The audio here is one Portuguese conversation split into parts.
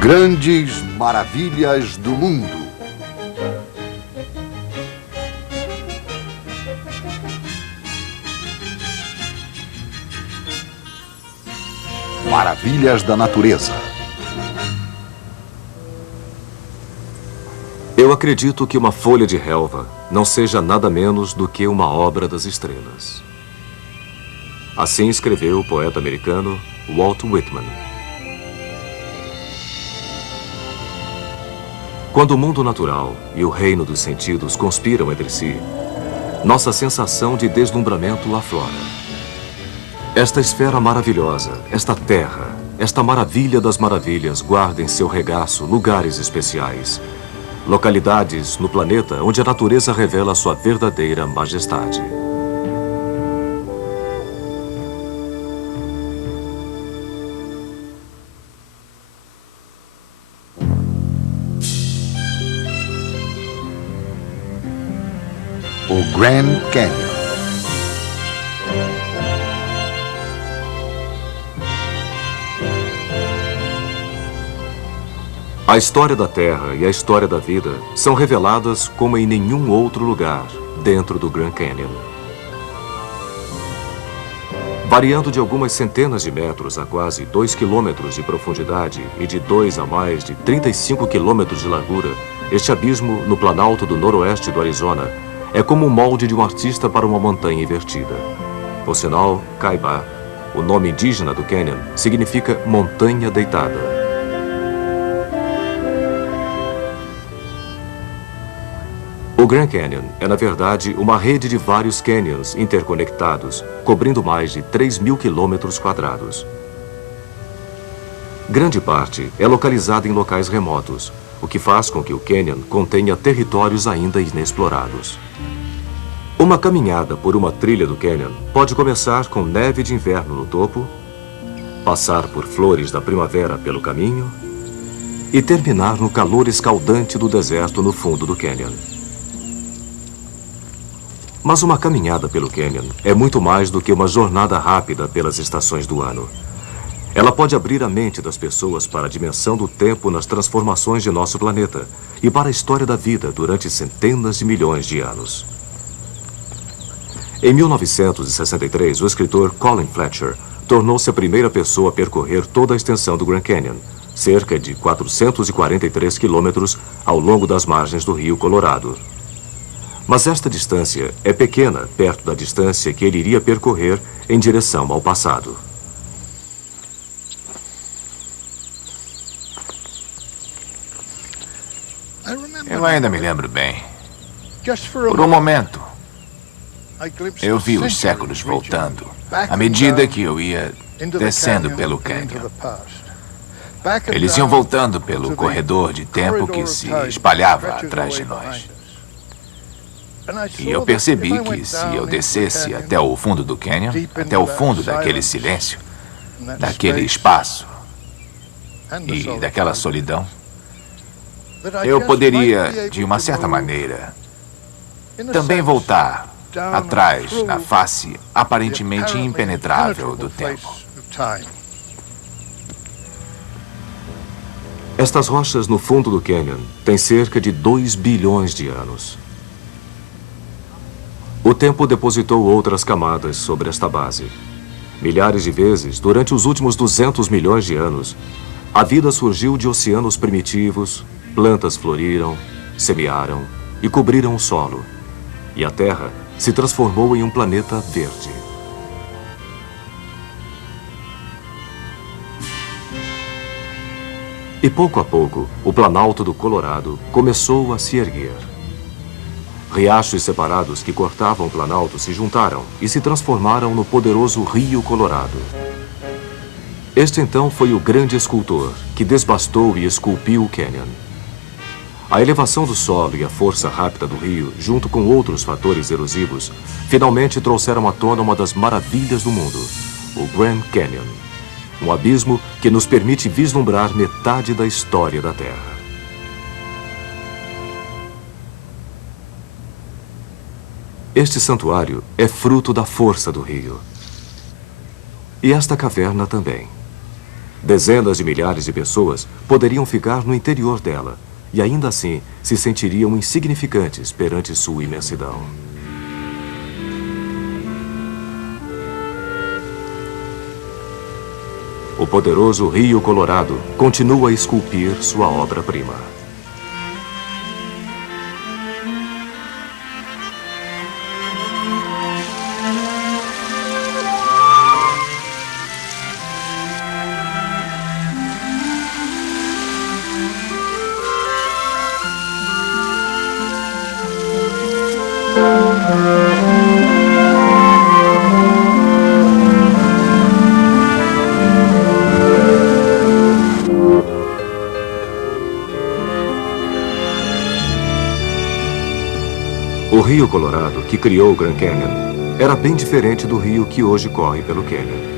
Grandes maravilhas do mundo. Maravilhas da natureza. Eu acredito que uma folha de relva não seja nada menos do que uma obra das estrelas. Assim escreveu o poeta americano Walt Whitman. Quando o mundo natural e o reino dos sentidos conspiram entre si, nossa sensação de deslumbramento aflora. Esta esfera maravilhosa, esta terra, esta maravilha das maravilhas guarda em seu regaço lugares especiais, localidades no planeta onde a natureza revela sua verdadeira majestade. O Grand Canyon. A história da Terra e a história da vida são reveladas como em nenhum outro lugar dentro do Grand Canyon. Variando de algumas centenas de metros a quase 2 quilômetros de profundidade e de 2 a mais de 35 quilômetros de largura, este abismo no planalto do noroeste do Arizona é como o molde de um artista para uma montanha invertida. Por sinal, Kaibá, o nome indígena do Canyon, significa montanha deitada. O Grand Canyon é, na verdade, uma rede de vários canyons interconectados, cobrindo mais de 3.000 quilômetros quadrados. Grande parte é localizada em locais remotos, o que faz com que o Canyon contenha territórios ainda inexplorados. Uma caminhada por uma trilha do Canyon pode começar com neve de inverno no topo, passar por flores da primavera pelo caminho e terminar no calor escaldante do deserto no fundo do Canyon. Mas uma caminhada pelo Canyon é muito mais do que uma jornada rápida pelas estações do ano. Ela pode abrir a mente das pessoas para a dimensão do tempo nas transformações de nosso planeta e para a história da vida durante centenas de milhões de anos. Em 1963, o escritor Colin Fletcher tornou-se a primeira pessoa a percorrer toda a extensão do Grand Canyon, cerca de 443 quilômetros ao longo das margens do rio Colorado. Mas esta distância é pequena perto da distância que ele iria percorrer em direção ao passado. Eu ainda me lembro bem. Por um momento, eu vi os séculos voltando, à medida que eu ia descendo pelo cânion. Eles iam voltando pelo corredor de tempo que se espalhava atrás de nós. E eu percebi que se eu descesse até o fundo do cânion, até o fundo daquele silêncio, daquele espaço e daquela solidão, eu poderia, de uma certa maneira, também voltar atrás na face aparentemente impenetrável do tempo. Estas rochas no fundo do Canyon têm cerca de 2 bilhões de anos. O tempo depositou outras camadas sobre esta base. Milhares de vezes, durante os últimos 200 milhões de anos, a vida surgiu de oceanos primitivos, plantas floriram, semearam e cobriram o solo. E a Terra se transformou em um planeta verde. E pouco a pouco, o planalto do Colorado começou a se erguer. Riachos separados que cortavam o planalto se juntaram e se transformaram no poderoso Rio Colorado. Este então foi o grande escultor que desbastou e esculpiu o Canyon. A elevação do solo e a força rápida do rio, junto com outros fatores erosivos, finalmente trouxeram à tona uma das maravilhas do mundo, o Grand Canyon. Um abismo que nos permite vislumbrar metade da história da Terra. Este santuário é fruto da força do rio. E esta caverna também. Dezenas de milhares de pessoas poderiam ficar no interior dela e ainda assim se sentiriam insignificantes perante sua imensidão. O poderoso Rio Colorado continua a esculpir sua obra-prima. O Rio Colorado, que criou o Grand Canyon, era bem diferente do rio que hoje corre pelo Canyon.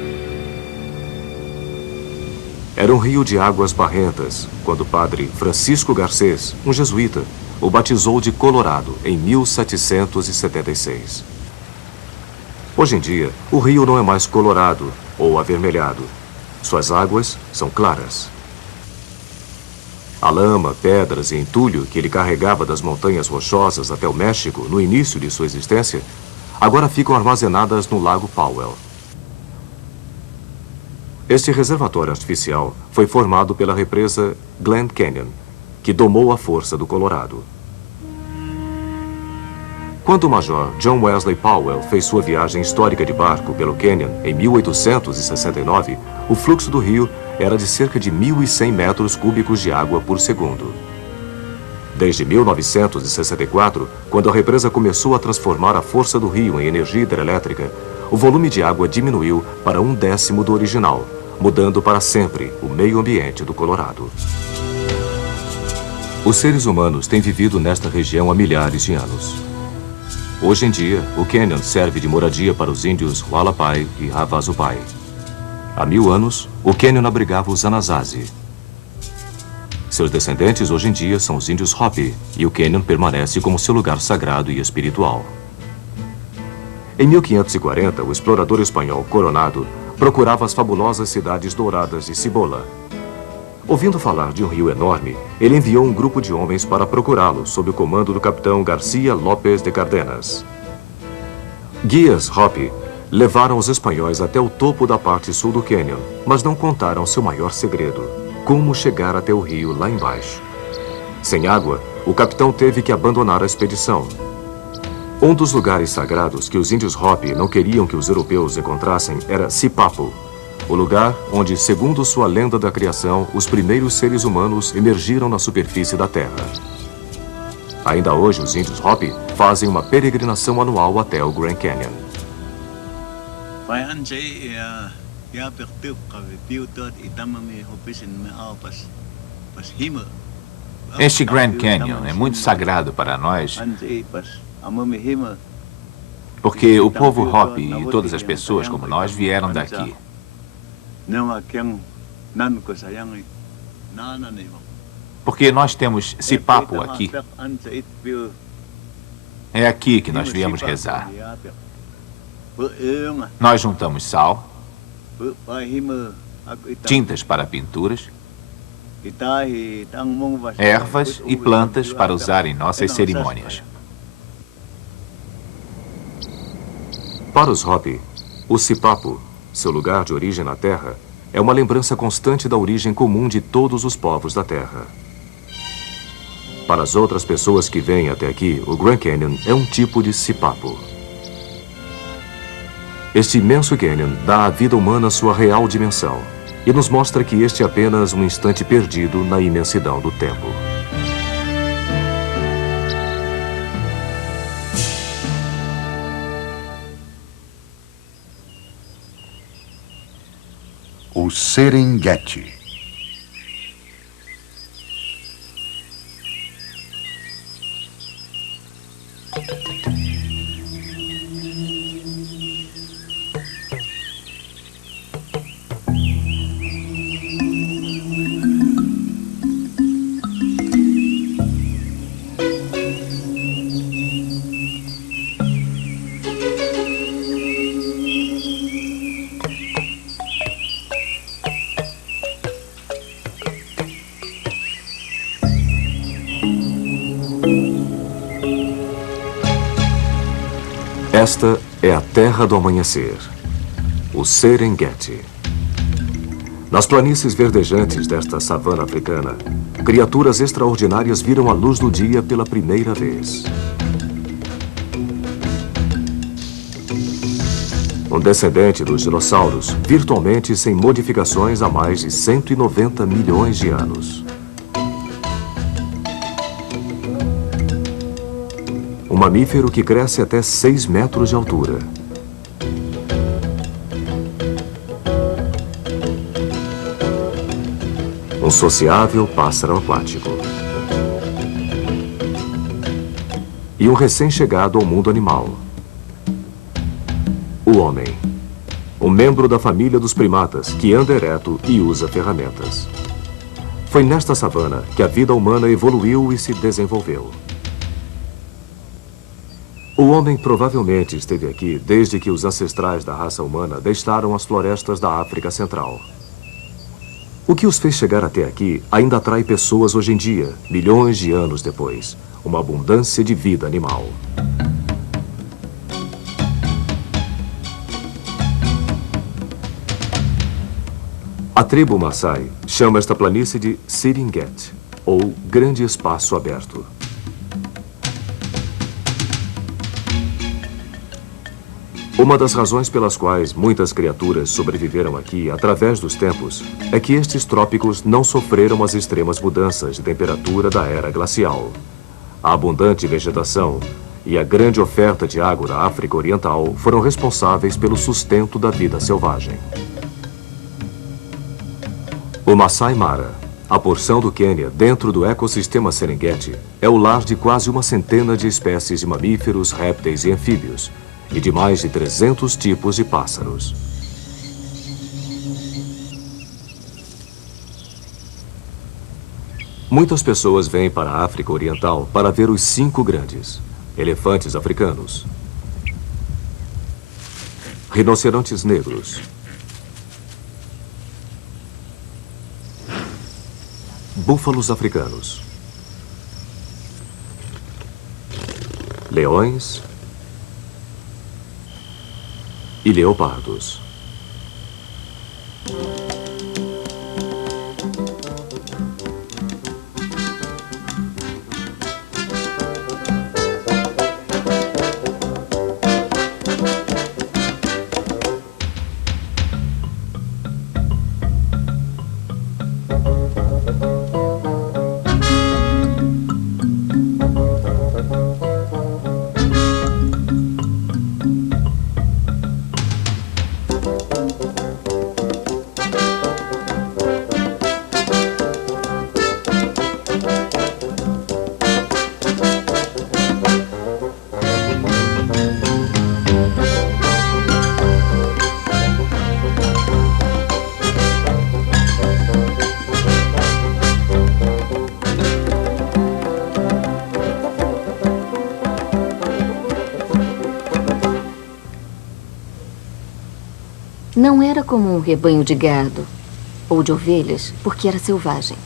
Era um rio de águas barrentas, quando o padre Francisco Garcês, um jesuíta, o batizou de Colorado em 1776. Hoje em dia, o rio não é mais colorado ou avermelhado. Suas águas são claras. A lama, pedras e entulho que ele carregava das montanhas rochosas até o México no início de sua existência, agora ficam armazenadas no Lago Powell. Este reservatório artificial foi formado pela represa Glen Canyon, que domou a força do Colorado. Quando o Major John Wesley Powell fez sua viagem histórica de barco pelo Canyon em 1869, o fluxo do rio era de cerca de 1.100 metros cúbicos de água por segundo. Desde 1964, quando a represa começou a transformar a força do rio em energia hidrelétrica, o volume de água diminuiu para 1/10 do original, mudando para sempre o meio ambiente do Colorado. Os seres humanos têm vivido nesta região há milhares de anos. Hoje em dia, o Canyon serve de moradia para os índios Hualapai e Havasupai. Há 1000 anos, o Canyon abrigava os Anasazi. Seus descendentes hoje em dia são os índios Hopi, e o Canyon permanece como seu lugar sagrado e espiritual. Em 1540, o explorador espanhol Coronado procurava as fabulosas cidades douradas de Cibola. Ouvindo falar de um rio enorme, ele enviou um grupo de homens para procurá-lo sob o comando do capitão Garcia López de Cardenas. Guias Hopi levaram os espanhóis até o topo da parte sul do Canyon, mas não contaram seu maior segredo: como chegar até o rio lá embaixo. Sem água, o capitão teve que abandonar a expedição. Um dos lugares sagrados que os índios Hopi não queriam que os europeus encontrassem era Sipapo, o lugar onde, segundo sua lenda da criação, os primeiros seres humanos emergiram na superfície da Terra. Ainda hoje, os índios Hopi fazem uma peregrinação anual até o Grand Canyon. Este Grand Canyon é muito sagrado para nós, porque o povo Hopi e todas as pessoas como nós vieram daqui. Porque nós temos Sipapo aqui. É aqui que nós viemos rezar. Nós juntamos sal, tintas para pinturas, ervas e plantas para usar em nossas cerimônias. Para os Hopi, o Sipapo, seu lugar de origem na Terra, é uma lembrança constante da origem comum de todos os povos da Terra. Para as outras pessoas que vêm até aqui, o Grand Canyon é um tipo de Sipapo. Este imenso canyon dá à vida humana sua real dimensão e nos mostra que este é apenas um instante perdido na imensidão do tempo. O Serengeti. Esta é a terra do amanhecer, o Serengeti. Nas planícies verdejantes desta savana africana, criaturas extraordinárias viram a luz do dia pela primeira vez. Um descendente dos dinossauros, virtualmente sem modificações há mais de 190 milhões de anos. Um mamífero que cresce até 6 metros de altura. Um sociável pássaro aquático. E um recém-chegado ao mundo animal. O homem. Um membro da família dos primatas que anda ereto e usa ferramentas. Foi nesta savana que a vida humana evoluiu e se desenvolveu. O homem provavelmente esteve aqui desde que os ancestrais da raça humana deixaram as florestas da África Central. O que os fez chegar até aqui ainda atrai pessoas hoje em dia, milhões de anos depois. Uma abundância de vida animal. A tribo Maasai chama esta planície de Serengeti, ou Grande Espaço Aberto. Uma das razões pelas quais muitas criaturas sobreviveram aqui através dos tempos é que estes trópicos não sofreram as extremas mudanças de temperatura da era glacial. A abundante vegetação e a grande oferta de água da África Oriental foram responsáveis pelo sustento da vida selvagem. O Masai Mara, a porção do Quênia dentro do ecossistema Serengeti, é o lar de quase 100 de espécies de mamíferos, répteis e anfíbios, e de mais de 300 tipos de pássaros. Muitas pessoas vêm para a África Oriental para ver os 5 grandes elefantes africanos, rinocerontes negros, búfalos africanos, leões e leopardos. Não era como um rebanho de gado ou de ovelhas, porque era selvagem.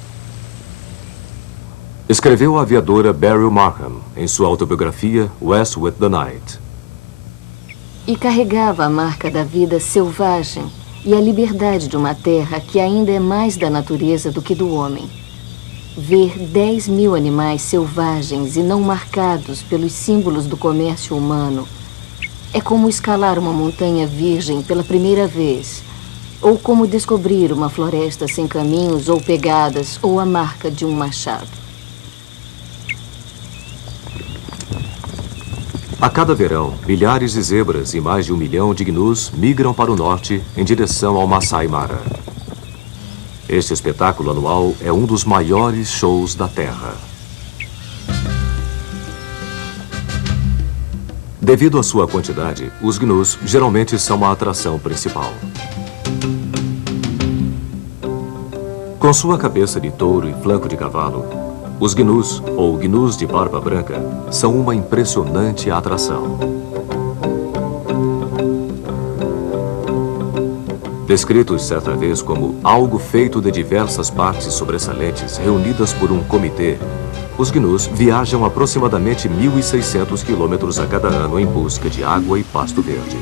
Escreveu a aviadora Beryl Markham em sua autobiografia West with the Night. E carregava a marca da vida selvagem e a liberdade de uma terra que ainda é mais da natureza do que do homem. Ver 10.000 animais selvagens e não marcados pelos símbolos do comércio humano é como escalar uma montanha virgem pela primeira vez, ou como descobrir uma floresta sem caminhos ou pegadas ou a marca de um machado. A cada verão, milhares de zebras e mais de 1 milhão de gnus migram para o norte em direção ao Masai Mara. Este espetáculo anual é um dos maiores shows da Terra. Devido à sua quantidade, os gnus geralmente são a atração principal. Com sua cabeça de touro e flanco de cavalo, os gnus, ou gnus de barba branca, são uma impressionante atração. Descritos certa vez como algo feito de diversas partes sobressalentes reunidas por um comitê, Os gnus viajam aproximadamente 1.600 quilômetros a cada ano em busca de água e pasto verde.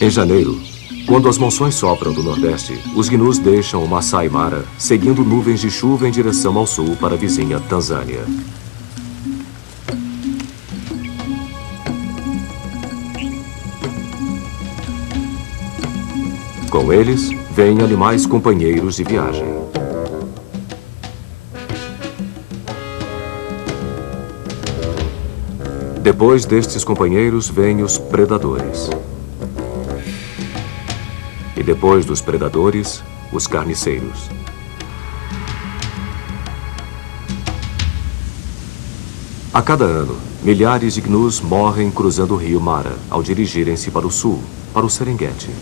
Em janeiro, quando as monções sopram do nordeste, os gnus deixam o Masai Mara, seguindo nuvens de chuva em direção ao sul para a vizinha Tanzânia. Com eles, vêm animais companheiros de viagem. Depois destes companheiros, vêm os predadores. E depois dos predadores, os carniceiros. A cada ano, milhares de gnus morrem cruzando o rio Mara ao dirigirem-se para o sul, para o Serengeti.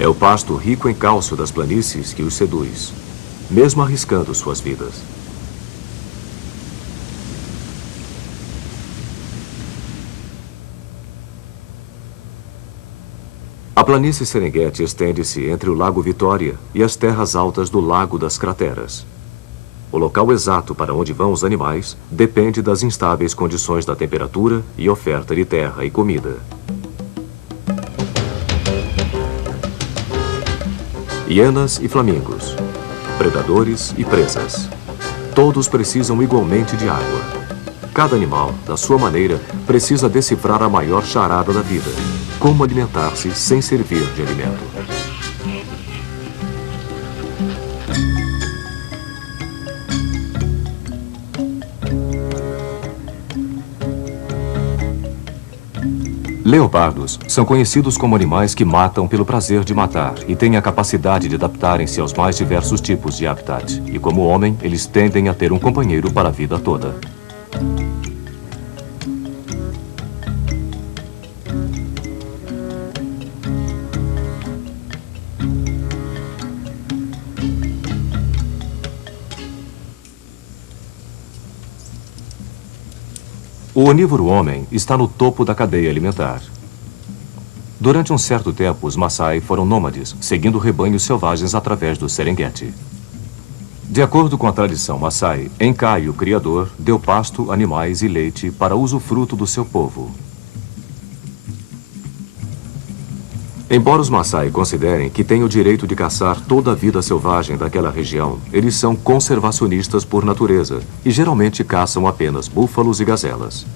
É o pasto rico em cálcio das planícies que os seduz, mesmo arriscando suas vidas. A planície Serengeti estende-se entre o Lago Vitória e as terras altas do Lago das Crateras. O local exato para onde vão os animais depende das instáveis condições da temperatura e oferta de terra e comida. Hienas e flamingos, predadores e presas. Todos precisam igualmente de água. Cada animal, da sua maneira, precisa decifrar a maior charada da vida: como alimentar-se sem servir de alimento. Leopardos são conhecidos como animais que matam pelo prazer de matar e têm a capacidade de adaptarem-se aos mais diversos tipos de habitat. E como homem, eles tendem a ter um companheiro para a vida toda. O onívoro homem está no topo da cadeia alimentar. Durante um certo tempo, os Maasai foram nômades, seguindo rebanhos selvagens através do Serengeti. De acordo com a tradição Maasai, Enkai, o criador, deu pasto, animais e leite para usufruto do seu povo. Embora os Maasai considerem que têm o direito de caçar toda a vida selvagem daquela região, eles são conservacionistas por natureza e geralmente caçam apenas búfalos e gazelas.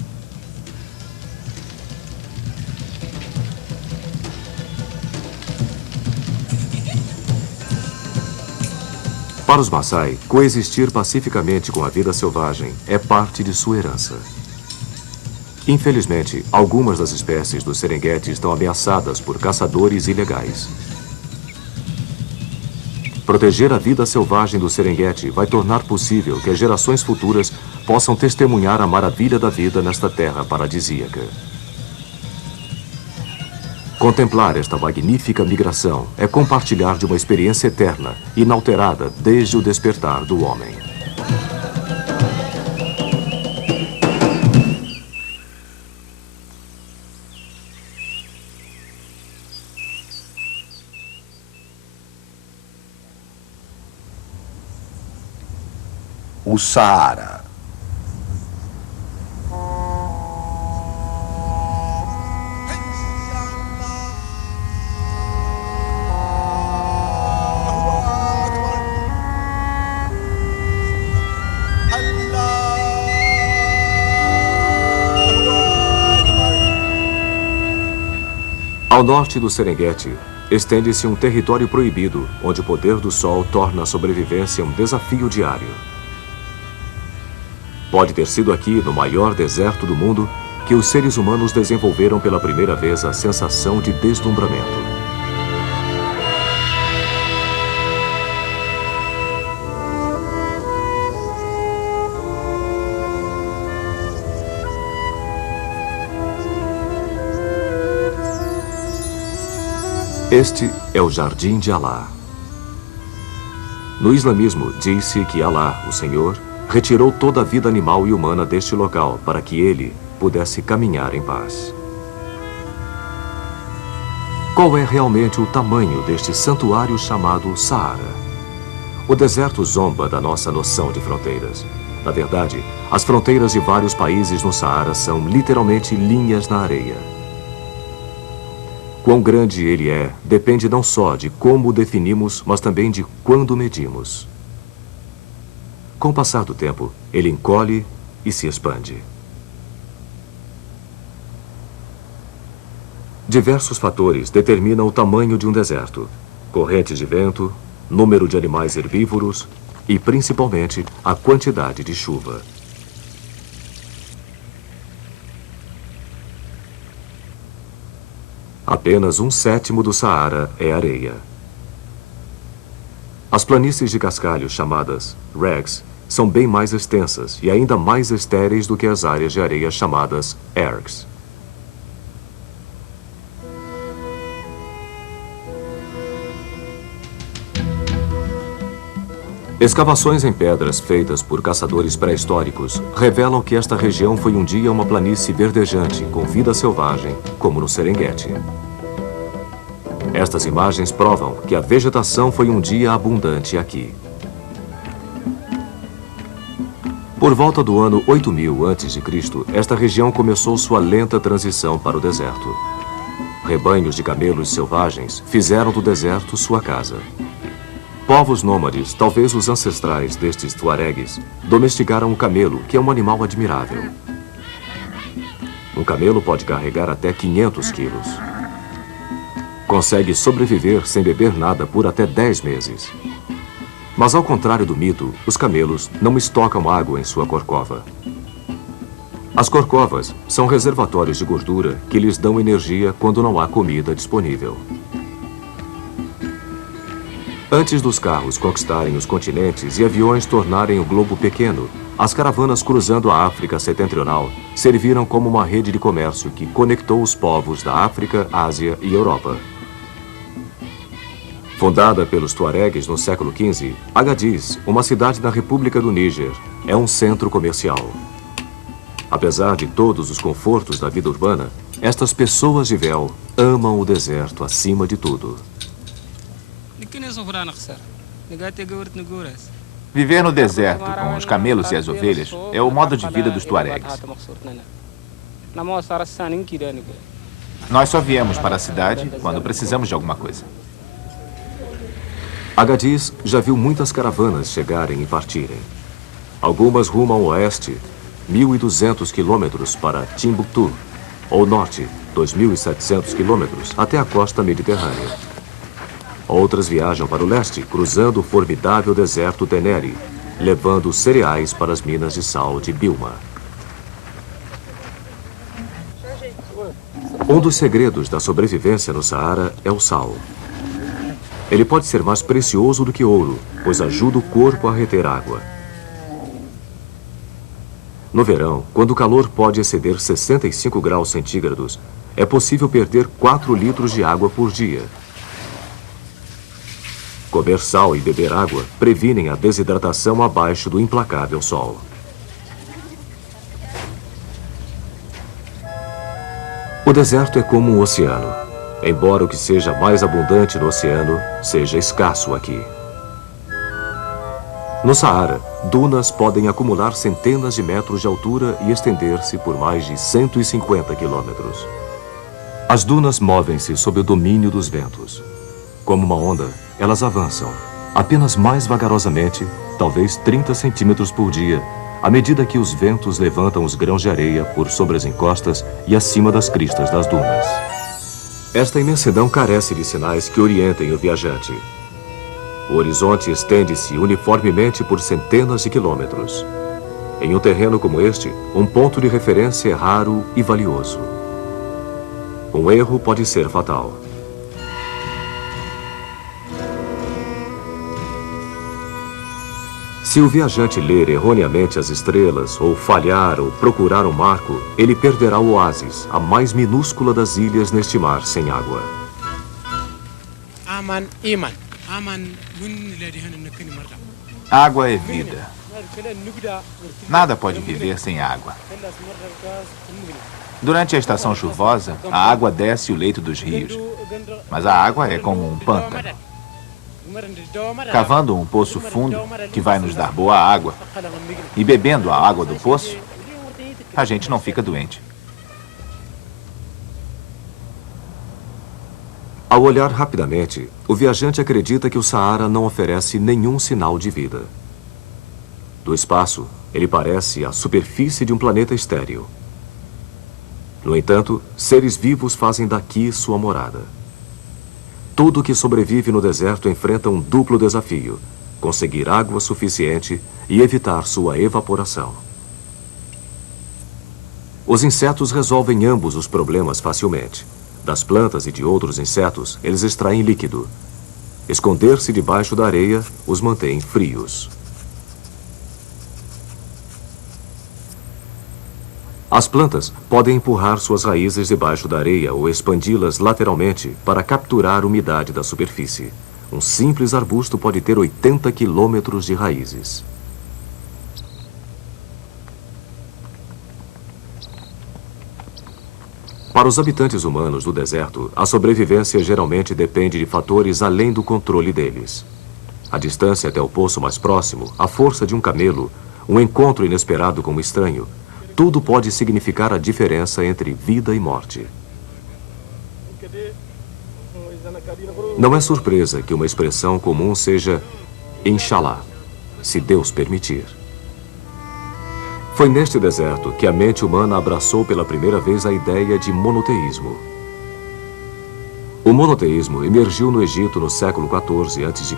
Para os Maasai, coexistir pacificamente com a vida selvagem é parte de sua herança. Infelizmente, algumas das espécies do Serengeti estão ameaçadas por caçadores ilegais. Proteger a vida selvagem do Serengeti vai tornar possível que as gerações futuras possam testemunhar a maravilha da vida nesta terra paradisíaca. Contemplar esta magnífica migração é compartilhar de uma experiência eterna, inalterada desde o despertar do homem. O Saara. Ao norte do Serengeti, estende-se um território proibido, onde o poder do sol torna a sobrevivência um desafio diário. Pode ter sido aqui, no maior deserto do mundo, que os seres humanos desenvolveram pela primeira vez a sensação de deslumbramento. Este é o Jardim de Alá. No islamismo, diz-se que Alá, o Senhor, retirou toda a vida animal e humana deste local para que ele pudesse caminhar em paz. Qual é realmente o tamanho deste santuário chamado Saara? O deserto zomba da nossa noção de fronteiras. Na verdade, as fronteiras de vários países no Saara são literalmente linhas na areia. Quão grande ele é depende não só de como o definimos, mas também de quando medimos. Com o passar do tempo, ele encolhe e se expande. Diversos fatores determinam o tamanho de um deserto: correntes de vento, número de animais herbívoros e, principalmente, a quantidade de chuva. Apenas 1/7 do Saara é areia. As planícies de cascalho, chamadas regs, são bem mais extensas e ainda mais estéreis do que as áreas de areia chamadas ergs. Escavações em pedras feitas por caçadores pré-históricos revelam que esta região foi um dia uma planície verdejante com vida selvagem, como no Serengeti. Estas imagens provam que a vegetação foi um dia abundante aqui. Por volta do ano 8000 a.C., esta região começou sua lenta transição para o deserto. Rebanhos de camelos selvagens fizeram do deserto sua casa. Povos nômades, talvez os ancestrais destes tuaregues, domesticaram o camelo, que é um animal admirável. Um camelo pode carregar até 500 quilos. Consegue sobreviver sem beber nada por até 10 meses. Mas ao contrário do mito, os camelos não estocam água em sua corcova. As corcovas são reservatórios de gordura que lhes dão energia quando não há comida disponível. Antes dos carros conquistarem os continentes e aviões tornarem o globo pequeno, as caravanas cruzando a África setentrional serviram como uma rede de comércio que conectou os povos da África, Ásia e Europa. Fundada pelos tuaregues no século XV, Agadez, uma cidade da República do Níger, é um centro comercial. Apesar de todos os confortos da vida urbana, estas pessoas de véu amam o deserto acima de tudo. Viver no deserto com os camelos e as ovelhas é o modo de vida dos tuaregues. Nós só viemos para a cidade quando precisamos de alguma coisa. Agadez já viu muitas caravanas chegarem e partirem. Algumas rumo ao oeste, 1.200 quilômetros para Timbuktu, ou norte, 2.700 quilômetros até a costa mediterrânea. Outras viajam para o leste, cruzando o formidável deserto Teneri, levando cereais para as minas de sal de Bilma. Um dos segredos da sobrevivência no Saara é o sal. Ele pode ser mais precioso do que ouro, pois ajuda o corpo a reter água. No verão, quando o calor pode exceder 65 graus centígrados, é possível perder 4 litros de água por dia. Comer sal e beber água previnem a desidratação abaixo do implacável sol. O deserto é como um oceano. Embora o que seja mais abundante no oceano seja escasso aqui. No Saara, dunas podem acumular centenas de metros de altura e estender-se por mais de 150 quilômetros. As dunas movem-se sob o domínio dos ventos. Como uma onda, elas avançam, apenas mais vagarosamente, talvez 30 centímetros por dia, à medida que os ventos levantam os grãos de areia por sobre as encostas e acima das cristas das dunas. Esta imensidão carece de sinais que orientem o viajante. O horizonte estende-se uniformemente por centenas de quilômetros. Em um terreno como este, um ponto de referência é raro e valioso. Um erro pode ser fatal. Se o viajante ler erroneamente as estrelas, ou falhar ou procurar um marco, ele perderá o oásis, a mais minúscula das ilhas neste mar sem água. Água é vida. Nada pode viver sem água. Durante a estação chuvosa, a água desce o leito dos rios. Mas a água é como um pântano. Cavando um poço fundo, que vai nos dar boa água, e bebendo a água do poço, a gente não fica doente. Ao olhar rapidamente, o viajante acredita que o Saara não oferece nenhum sinal de vida. Do espaço, ele parece a superfície de um planeta estéril. No entanto, seres vivos fazem daqui sua morada. Tudo que sobrevive no deserto enfrenta um duplo desafio: conseguir água suficiente e evitar sua evaporação. Os insetos resolvem ambos os problemas facilmente. Das plantas e de outros insetos, eles extraem líquido. Esconder-se debaixo da areia os mantém frios. As plantas podem empurrar suas raízes debaixo da areia ou expandi-las lateralmente para capturar umidade da superfície. Um simples arbusto pode ter 80 quilômetros de raízes. Para os habitantes humanos do deserto, a sobrevivência geralmente depende de fatores além do controle deles. A distância até o poço mais próximo, a força de um camelo, um encontro inesperado com um estranho, tudo pode significar a diferença entre vida e morte. Não é surpresa que uma expressão comum seja Inshallah, se Deus permitir. Foi neste deserto que a mente humana abraçou pela primeira vez a ideia de monoteísmo. O monoteísmo emergiu no Egito no século XIV a.C.,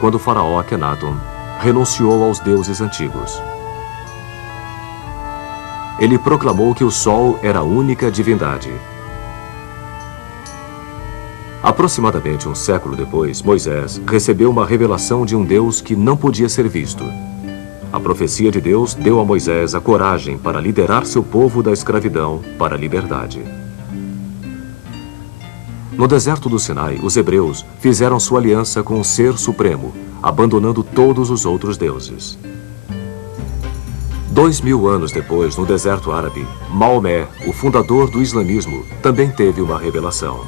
quando o faraó Akhenaton renunciou aos deuses antigos. Ele proclamou que o Sol era a única divindade. Aproximadamente um século depois, Moisés recebeu uma revelação de um Deus que não podia ser visto. A profecia de Deus deu a Moisés a coragem para liderar seu povo da escravidão para a liberdade. No deserto do Sinai, os hebreus fizeram sua aliança com o Ser Supremo, abandonando todos os outros deuses. 2000 anos depois, no deserto árabe, Maomé, o fundador do islamismo, também teve uma revelação.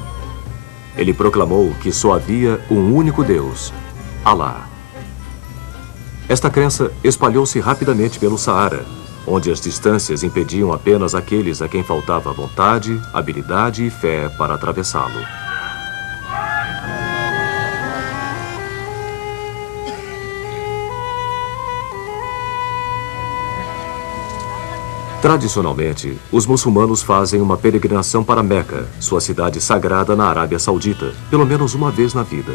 Ele proclamou que só havia um único Deus, Alá. Esta crença espalhou-se rapidamente pelo Saara, onde as distâncias impediam apenas aqueles a quem faltava vontade, habilidade e fé para atravessá-lo. Tradicionalmente, os muçulmanos fazem uma peregrinação para Meca, sua cidade sagrada na Arábia Saudita, pelo menos uma vez na vida.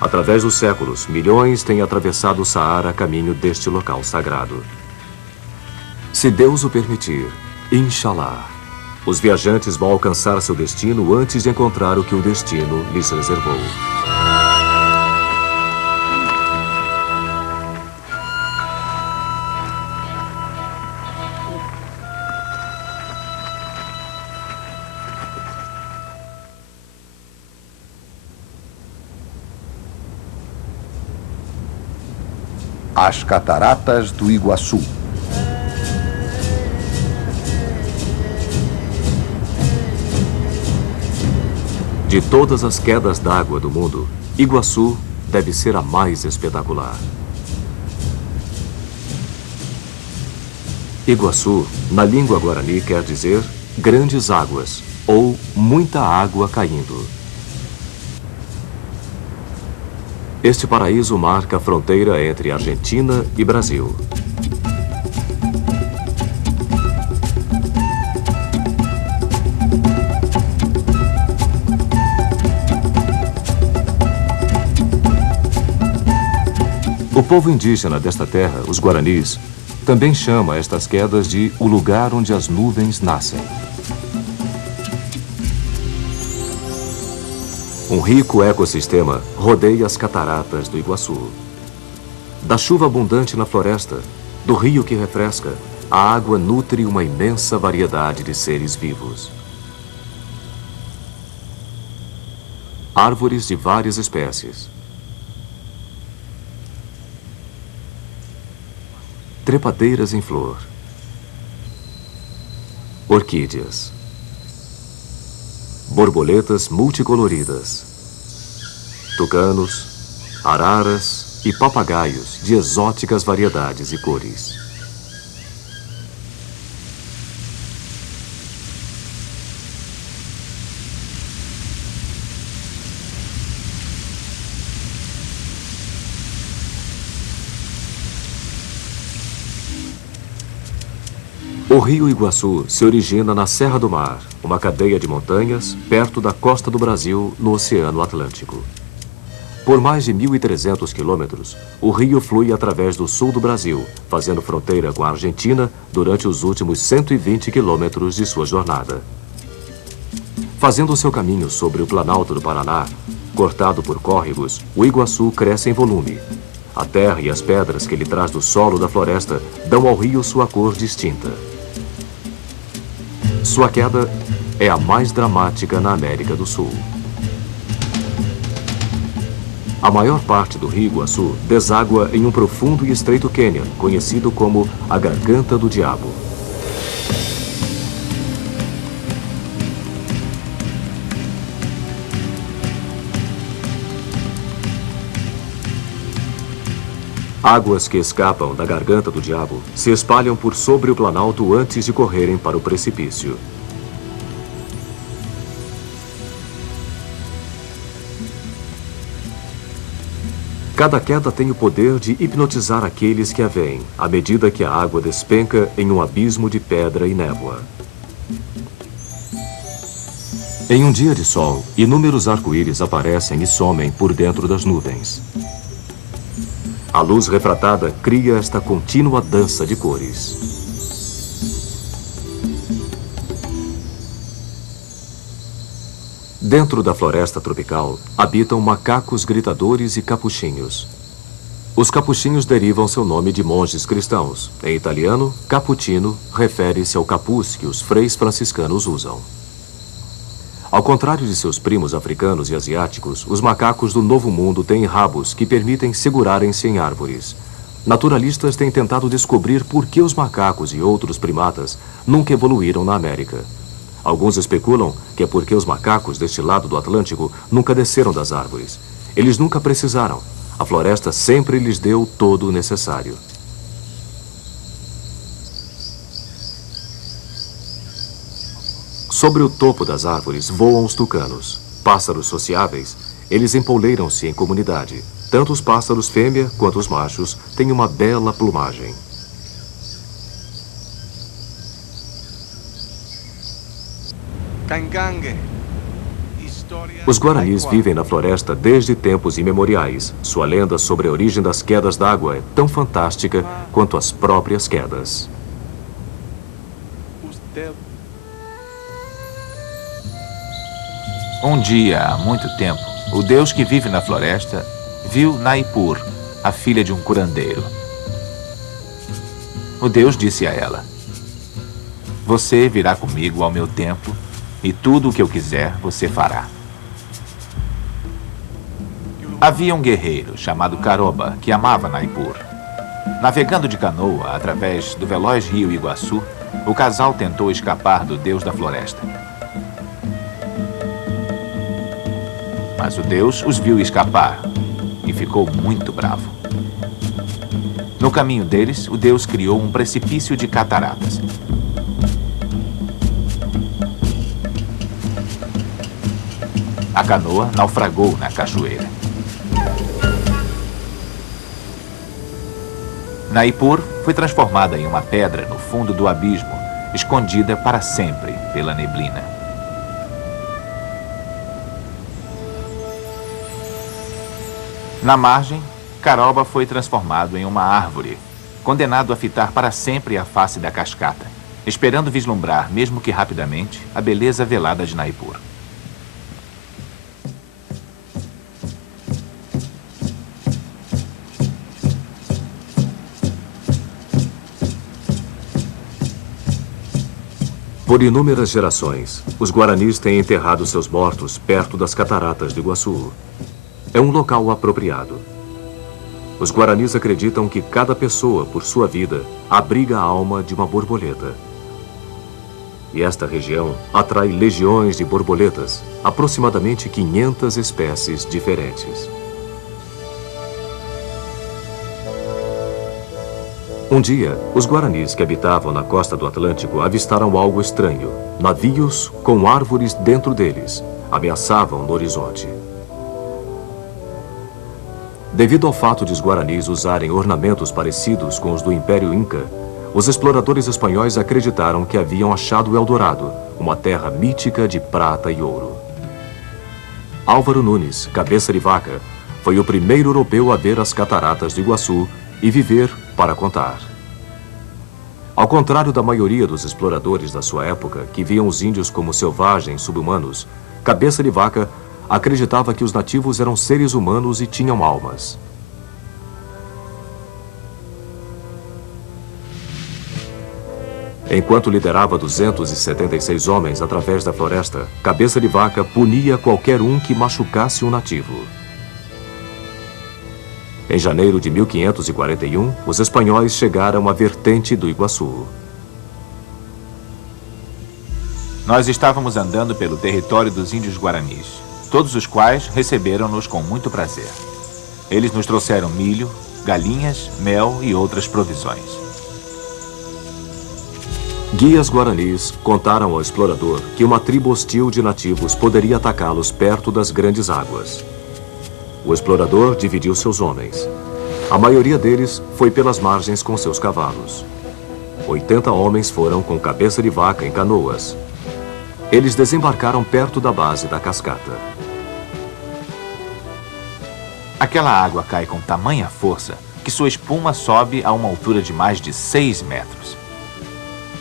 Através dos séculos, milhões têm atravessado o Saara a caminho deste local sagrado. Se Deus o permitir, Inshallah, os viajantes vão alcançar seu destino antes de encontrar o que o destino lhes reservou. As Cataratas do Iguaçu. De todas as quedas d'água do mundo, Iguaçu deve ser a mais espetacular. Iguaçu, na língua guarani, quer dizer grandes águas ou muita água caindo. Este paraíso marca a fronteira entre Argentina e Brasil. O povo indígena desta terra, os guaranis, também chama estas quedas de o lugar onde as nuvens nascem. Um rico ecossistema rodeia as cataratas do Iguaçu. Da chuva abundante na floresta, do rio que refresca, a água nutre uma imensa variedade de seres vivos. Árvores de várias espécies. trepadeiras em flor, orquídeas, borboletas multicoloridas, tucanos, araras e papagaios de exóticas variedades e cores. O rio Iguaçu se origina na Serra do Mar, uma cadeia de montanhas perto da costa do Brasil, no Oceano Atlântico. Por mais de 1.300 quilômetros, o rio flui através do sul do Brasil, fazendo fronteira com a Argentina durante os últimos 120 quilômetros de sua jornada. Fazendo seu caminho sobre o Planalto do Paraná, cortado por córregos, o Iguaçu cresce em volume. A terra e as pedras que ele traz do solo da floresta dão ao rio sua cor distinta. Sua queda é a mais dramática na América do Sul. A maior parte do rio Iguaçu deságua em um profundo e estreito cânion, conhecido como a Garganta do Diabo. Águas que escapam da Garganta do Diabo se espalham por sobre o Planalto antes de correrem para o precipício. Cada queda tem o poder de hipnotizar aqueles que a veem, à medida que a água despenca em um abismo de pedra e névoa. Em um dia de sol, inúmeros arco-íris aparecem e somem por dentro das nuvens. A luz refratada cria esta contínua dança de cores. Dentro da floresta tropical, habitam macacos gritadores e capuchinhos. Os capuchinhos derivam seu nome de monges cristãos. Em italiano, cappuccino refere-se ao capuz que os freis franciscanos usam. Ao contrário de seus primos africanos e asiáticos, os macacos do Novo Mundo têm rabos que permitem segurarem-se em árvores. Naturalistas têm tentado descobrir por que os macacos e outros primatas nunca evoluíram na América. Alguns especulam que é porque os macacos deste lado do Atlântico nunca desceram das árvores. Eles nunca precisaram. A floresta sempre lhes deu todo o necessário. Sobre o topo das árvores voam os tucanos. Pássaros sociáveis, eles empolleiram-se em comunidade. Tanto os pássaros fêmea quanto os machos têm uma bela plumagem. Os guaranis vivem na floresta desde tempos imemoriais. Sua lenda sobre a origem das quedas d'água é tão fantástica quanto as próprias quedas. Um dia, há muito tempo, o Deus que vive na floresta viu Naipur, a filha de um curandeiro. O Deus disse a ela: "Você virá comigo ao meu templo e tudo o que eu quiser você fará." Havia um guerreiro chamado Caroba que amava Naipur. Navegando de canoa através do veloz rio Iguaçu, o casal tentou escapar do Deus da floresta. Mas o Deus os viu escapar e ficou muito bravo. No caminho deles, o Deus criou um precipício de cataratas. A canoa naufragou na cachoeira. Naipur foi transformada em uma pedra no fundo do abismo, escondida para sempre pela neblina. Na margem, Caroba foi transformado em uma árvore, condenado a fitar para sempre a face da cascata, esperando vislumbrar, mesmo que rapidamente, a beleza velada de Naipur. Por inúmeras gerações, os guaranis têm enterrado seus mortos perto das cataratas de Iguaçu. É um local apropriado. Os guaranis acreditam que cada pessoa, por sua vida, abriga a alma de uma borboleta. E esta região atrai legiões de borboletas, aproximadamente 500 espécies diferentes. Um dia, os guaranis que habitavam na costa do Atlântico avistaram algo estranho. Navios com árvores dentro deles ameaçavam no horizonte. Devido ao fato de os guaranis usarem ornamentos parecidos com os do Império Inca, os exploradores espanhóis acreditaram que haviam achado o Eldorado, uma terra mítica de prata e ouro. Álvaro Nunes, cabeça de vaca, foi o primeiro europeu a ver as cataratas do Iguaçu e viver para contar. Ao contrário da maioria dos exploradores da sua época, que viam os índios como selvagens subhumanos, Cabeça de Vaca acreditava que os nativos eram seres humanos e tinham almas. Enquanto liderava 276 homens através da floresta, Cabeça de Vaca punia qualquer um que machucasse um nativo. Em janeiro de 1541, os espanhóis chegaram à vertente do Iguaçu. Nós estávamos andando pelo território dos índios guaranis, todos os quais receberam-nos com muito prazer. Eles nos trouxeram milho, galinhas, mel e outras provisões. Guias guaranis contaram ao explorador que uma tribo hostil de nativos poderia atacá-los perto das grandes águas. O explorador dividiu seus homens. A maioria deles foi pelas margens com seus cavalos. 80 homens foram com Cabeça de Vaca em canoas. Eles desembarcaram perto da base da cascata. Aquela água cai com tamanha força que sua espuma sobe a uma altura de mais de 6 metros.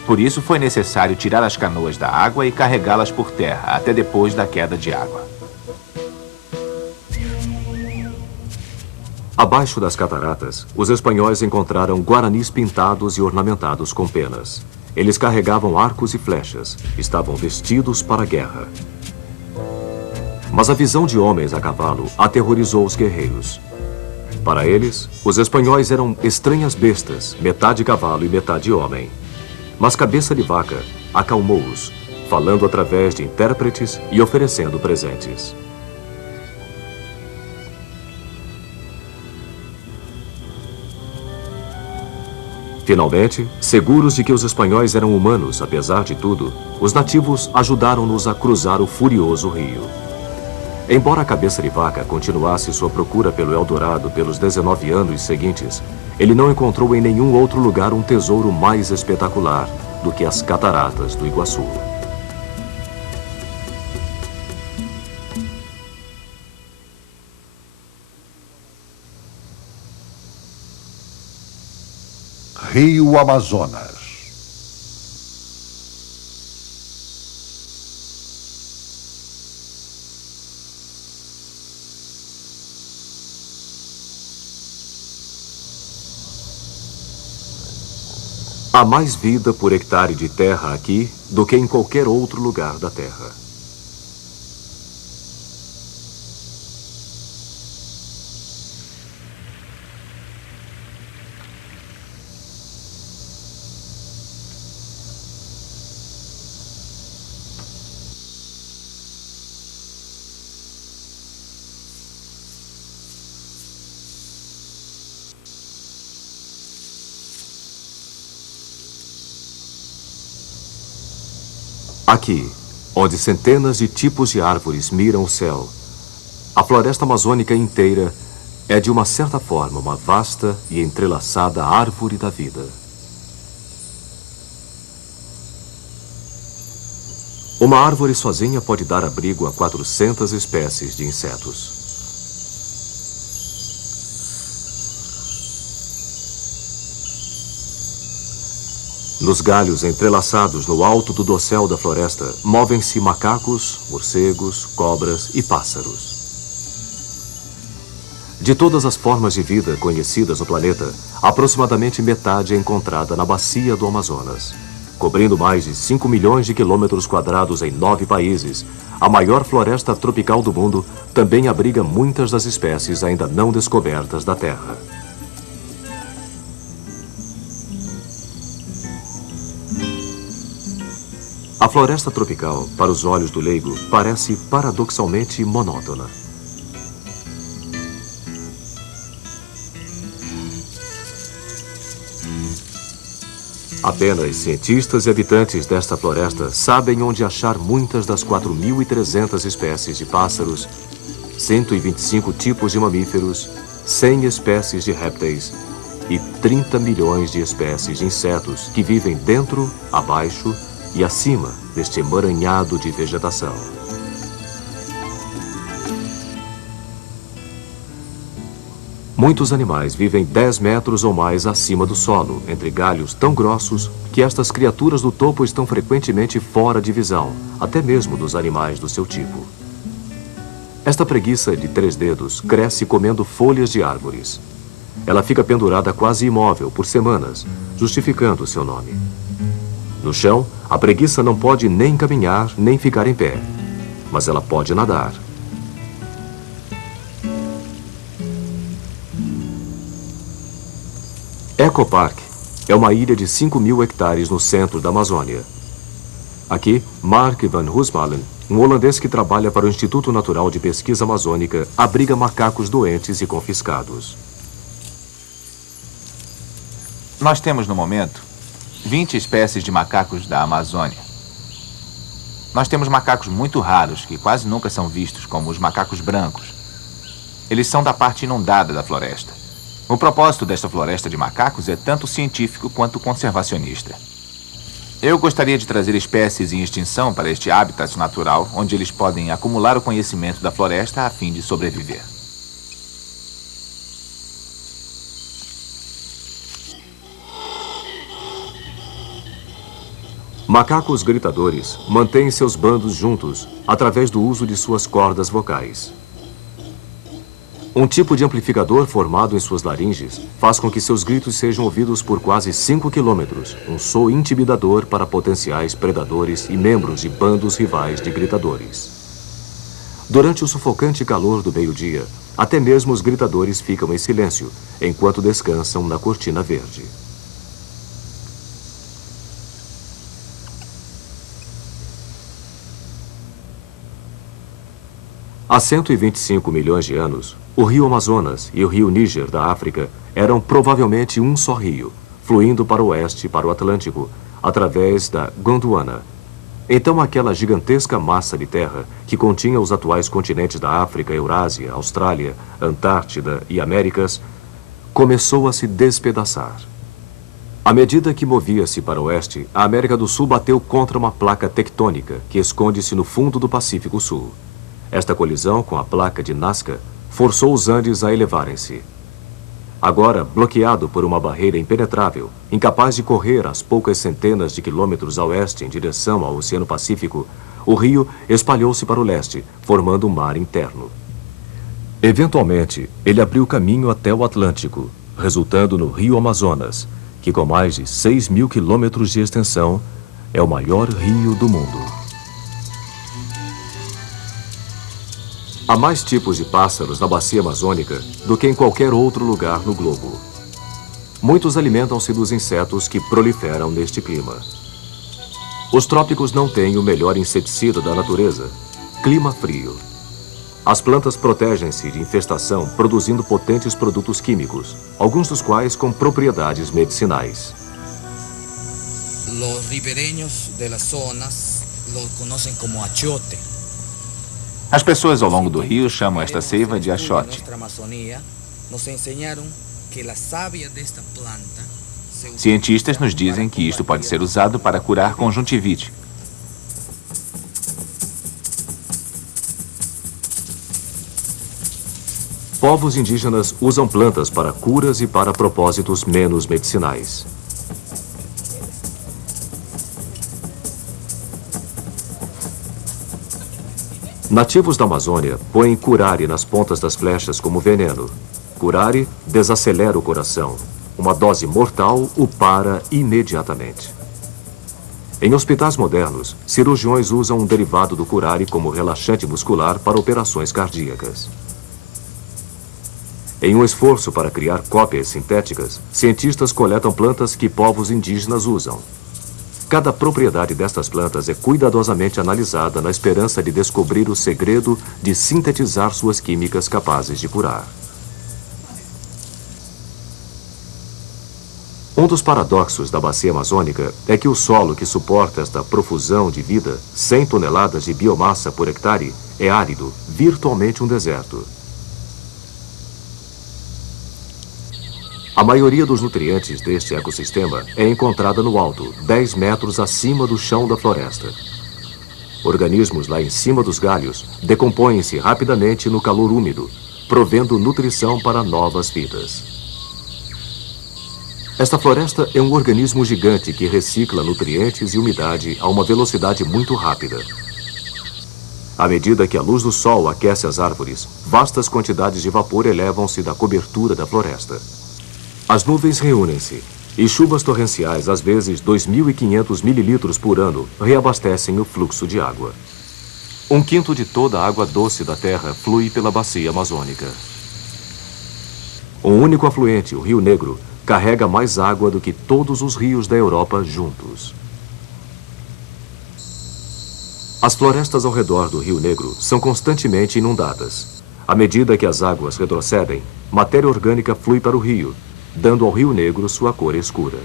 Por isso foi necessário tirar as canoas da água e carregá-las por terra até depois da queda de água. Abaixo das cataratas, os espanhóis encontraram guaranis pintados e ornamentados com penas. Eles carregavam arcos e flechas, estavam vestidos para a guerra. Mas a visão de homens a cavalo aterrorizou os guerreiros. Para eles, os espanhóis eram estranhas bestas, metade cavalo e metade homem. Mas Cabeça de Vaca acalmou-os, falando através de intérpretes e oferecendo presentes. Finalmente, seguros de que os espanhóis eram humanos, apesar de tudo, os nativos ajudaram-nos a cruzar o furioso rio. Embora a Cabeça de Vaca continuasse sua procura pelo Eldorado pelos 19 anos seguintes, ele não encontrou em nenhum outro lugar um tesouro mais espetacular do que as cataratas do Iguaçu. Rio Amazonas. Há mais vida por hectare de terra aqui do que em qualquer outro lugar da Terra. Aqui, onde centenas de tipos de árvores miram o céu, a floresta amazônica inteira é de uma certa forma uma vasta e entrelaçada árvore da vida. Uma árvore sozinha pode dar abrigo a 400 espécies de insetos. Nos galhos entrelaçados no alto do dossel da floresta, movem-se macacos, morcegos, cobras e pássaros. De todas as formas de vida conhecidas no planeta, aproximadamente metade é encontrada na bacia do Amazonas. Cobrindo mais de 5 milhões de quilômetros quadrados em 9 países, a maior floresta tropical do mundo também abriga muitas das espécies ainda não descobertas da Terra. A floresta tropical, para os olhos do leigo, parece paradoxalmente monótona. Apenas cientistas e habitantes desta floresta sabem onde achar muitas das 4.300 espécies de pássaros, 125 tipos de mamíferos, 100 espécies de répteis e 30 milhões de espécies de insetos que vivem dentro, abaixo e acima deste emaranhado de vegetação. Muitos animais vivem 10 metros ou mais acima do solo, entre galhos tão grossos que estas criaturas do topo estão frequentemente fora de visão, até mesmo dos animais do seu tipo. Esta preguiça de 3 dedos cresce comendo folhas de árvores. Ela fica pendurada quase imóvel por semanas, justificando seu nome. No chão, a preguiça não pode nem caminhar nem ficar em pé, mas ela pode nadar. Echo Park é uma ilha de 5.000 hectares no centro da Amazônia. Aqui, Mark van Roosmalen, um holandês que trabalha para o Instituto Natural de Pesquisa Amazônica, abriga macacos doentes e confiscados. Nós temos, no momento, 20 espécies de macacos da Amazônia. Nós temos macacos muito raros, que quase nunca são vistos, como os macacos brancos. Eles são da parte inundada da floresta. O propósito desta floresta de macacos é tanto científico quanto conservacionista. Eu gostaria de trazer espécies em extinção para este habitat natural, onde eles podem acumular o conhecimento da floresta a fim de sobreviver. Macacos gritadores mantêm seus bandos juntos através do uso de suas cordas vocais. Um tipo de amplificador formado em suas laringes faz com que seus gritos sejam ouvidos por quase 5 quilômetros, um som intimidador para potenciais predadores e membros de bandos rivais de gritadores. Durante o sufocante calor do meio-dia, até mesmo os gritadores ficam em silêncio, enquanto descansam na cortina verde. Há 125 milhões de anos, o rio Amazonas e o rio Níger da África eram provavelmente um só rio, fluindo para o oeste para o Atlântico, através da Gondwana. Então aquela gigantesca massa de terra, que continha os atuais continentes da África, Eurásia, Austrália, Antártida e Américas, começou a se despedaçar. À medida que movia-se para o oeste, a América do Sul bateu contra uma placa tectônica que esconde-se no fundo do Pacífico Sul. Esta colisão com a placa de Nazca forçou os Andes a elevarem-se. Agora, bloqueado por uma barreira impenetrável, incapaz de correr às poucas centenas de quilômetros a oeste em direção ao Oceano Pacífico, o rio espalhou-se para o leste, formando um mar interno. Eventualmente, ele abriu caminho até o Atlântico, resultando no rio Amazonas, que com mais de 6.000 quilômetros de extensão, é o maior rio do mundo. Há mais tipos de pássaros na bacia amazônica do que em qualquer outro lugar no globo. Muitos alimentam-se dos insetos que proliferam neste clima. Os trópicos não têm o melhor inseticida da natureza, clima frio. As plantas protegem-se de infestação produzindo potentes produtos químicos, alguns dos quais com propriedades medicinais. Los ribereños de las zonas lo conocen como achiote. As pessoas ao longo do rio chamam esta seiva de achote. Cientistas nos dizem que isto pode ser usado para curar conjuntivite. Povos indígenas usam plantas para curas e para propósitos menos medicinais. Nativos da Amazônia põem curare nas pontas das flechas como veneno. Curare desacelera o coração. Uma dose mortal o para imediatamente. Em hospitais modernos, cirurgiões usam um derivado do curare como relaxante muscular para operações cardíacas. Em um esforço para criar cópias sintéticas, cientistas coletam plantas que povos indígenas usam. Cada propriedade destas plantas é cuidadosamente analisada na esperança de descobrir o segredo de sintetizar suas químicas capazes de curar. Um dos paradoxos da bacia amazônica é que o solo que suporta esta profusão de vida, 100 toneladas de biomassa por hectare, é árido, virtualmente um deserto. A maioria dos nutrientes deste ecossistema é encontrada no alto, 10 metros acima do chão da floresta. Organismos lá em cima dos galhos decompõem-se rapidamente no calor úmido, provendo nutrição para novas vidas. Esta floresta é um organismo gigante que recicla nutrientes e umidade a uma velocidade muito rápida. À medida que a luz do sol aquece as árvores, vastas quantidades de vapor elevam-se da cobertura da floresta. As nuvens reúnem-se e chuvas torrenciais, às vezes 2.500 mililitros por ano, reabastecem o fluxo de água. 1/5 de toda a água doce da Terra flui pela bacia amazônica. Um único afluente, o Rio Negro, carrega mais água do que todos os rios da Europa juntos. As florestas ao redor do Rio Negro são constantemente inundadas. À medida que as águas retrocedem, matéria orgânica flui para o rio, dando ao Rio Negro sua cor escura.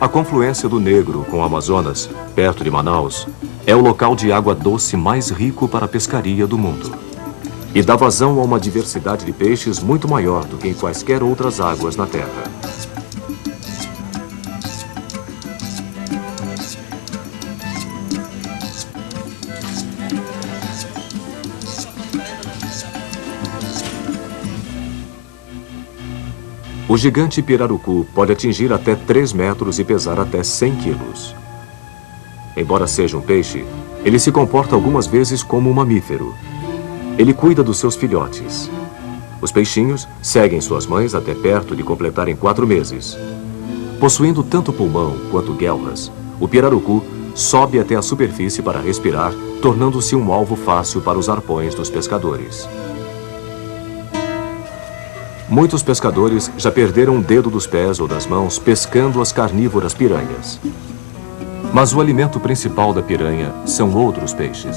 A confluência do Negro com o Amazonas, perto de Manaus, é o local de água doce mais rico para a pescaria do mundo. E dá vazão a uma diversidade de peixes muito maior do que em quaisquer outras águas na Terra. O gigante pirarucu pode atingir até 3 metros e pesar até 100 quilos. Embora seja um peixe, ele se comporta algumas vezes como um mamífero. Ele cuida dos seus filhotes. Os peixinhos seguem suas mães até perto de completarem 4 meses. Possuindo tanto pulmão quanto guelras, o pirarucu sobe até a superfície para respirar, tornando-se um alvo fácil para os arpões dos pescadores. Muitos pescadores já perderam um dedo dos pés ou das mãos pescando as carnívoras piranhas. Mas o alimento principal da piranha são outros peixes.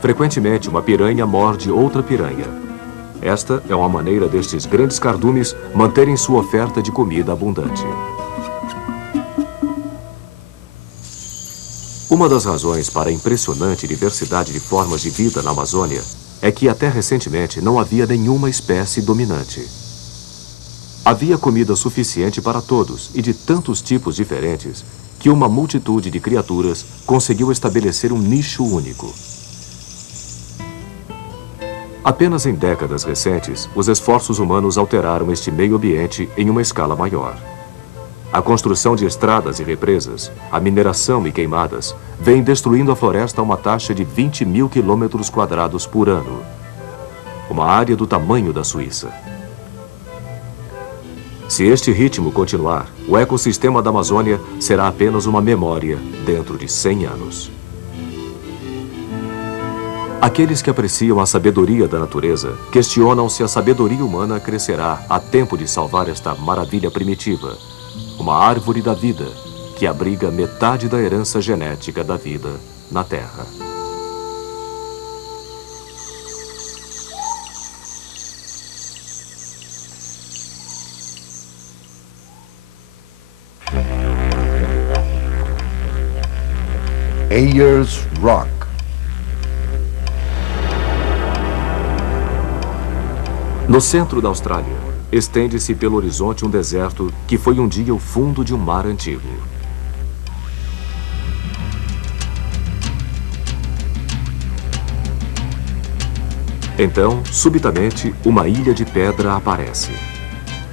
Frequentemente, uma piranha morde outra piranha. Esta é uma maneira destes grandes cardumes manterem sua oferta de comida abundante. Uma das razões para a impressionante diversidade de formas de vida na Amazônia é que até recentemente não havia nenhuma espécie dominante. Havia comida suficiente para todos e de tantos tipos diferentes que uma multitude de criaturas conseguiu estabelecer um nicho único. Apenas em décadas recentes, os esforços humanos alteraram este meio ambiente em uma escala maior. A construção de estradas e represas, a mineração e queimadas, vem destruindo a floresta a uma taxa de 20.000 quilômetros quadrados por ano. Uma área do tamanho da Suíça. Se este ritmo continuar, o ecossistema da Amazônia será apenas uma memória dentro de 100 anos. Aqueles que apreciam a sabedoria da natureza questionam se a sabedoria humana crescerá a tempo de salvar esta maravilha primitiva, uma árvore da vida que abriga metade da herança genética da vida na Terra. Ayers Rock. No centro da Austrália, estende-se pelo horizonte um deserto que foi um dia o fundo de um mar antigo. Então, subitamente, uma ilha de pedra aparece.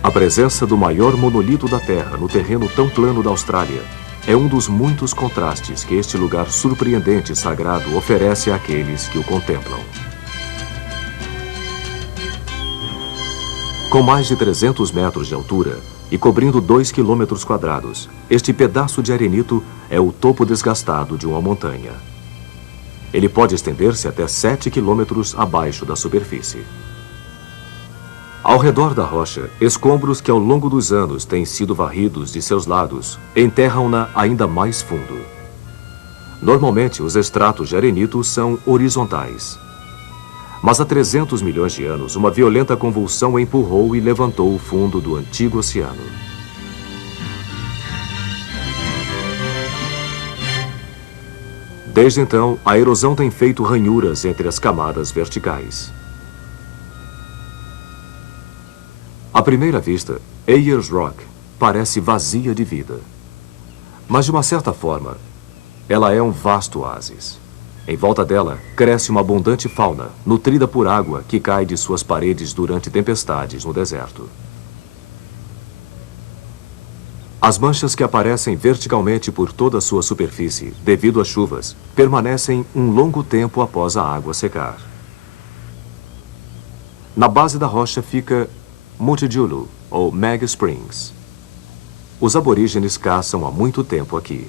A presença do maior monolito da Terra no terreno tão plano da Austrália é um dos muitos contrastes que este lugar surpreendente e sagrado oferece àqueles que o contemplam. Com mais de 300 metros de altura e cobrindo 2 quilômetros quadrados, este pedaço de arenito é o topo desgastado de uma montanha. Ele pode estender-se até 7 quilômetros abaixo da superfície. Ao redor da rocha, escombros que ao longo dos anos têm sido varridos de seus lados enterram-na ainda mais fundo. Normalmente, os estratos de arenito são horizontais. Mas há 300 milhões de anos, uma violenta convulsão empurrou e levantou o fundo do antigo oceano. Desde então, a erosão tem feito ranhuras entre as camadas verticais. À primeira vista, Ayers Rock parece vazia de vida. Mas, de uma certa forma, ela é um vasto oásis. Em volta dela, cresce uma abundante fauna, nutrida por água que cai de suas paredes durante tempestades no deserto. As manchas que aparecem verticalmente por toda a sua superfície, devido às chuvas, permanecem um longo tempo após a água secar. Na base da rocha fica Mutijulu, ou Mag Springs. Os aborígenes caçam há muito tempo aqui.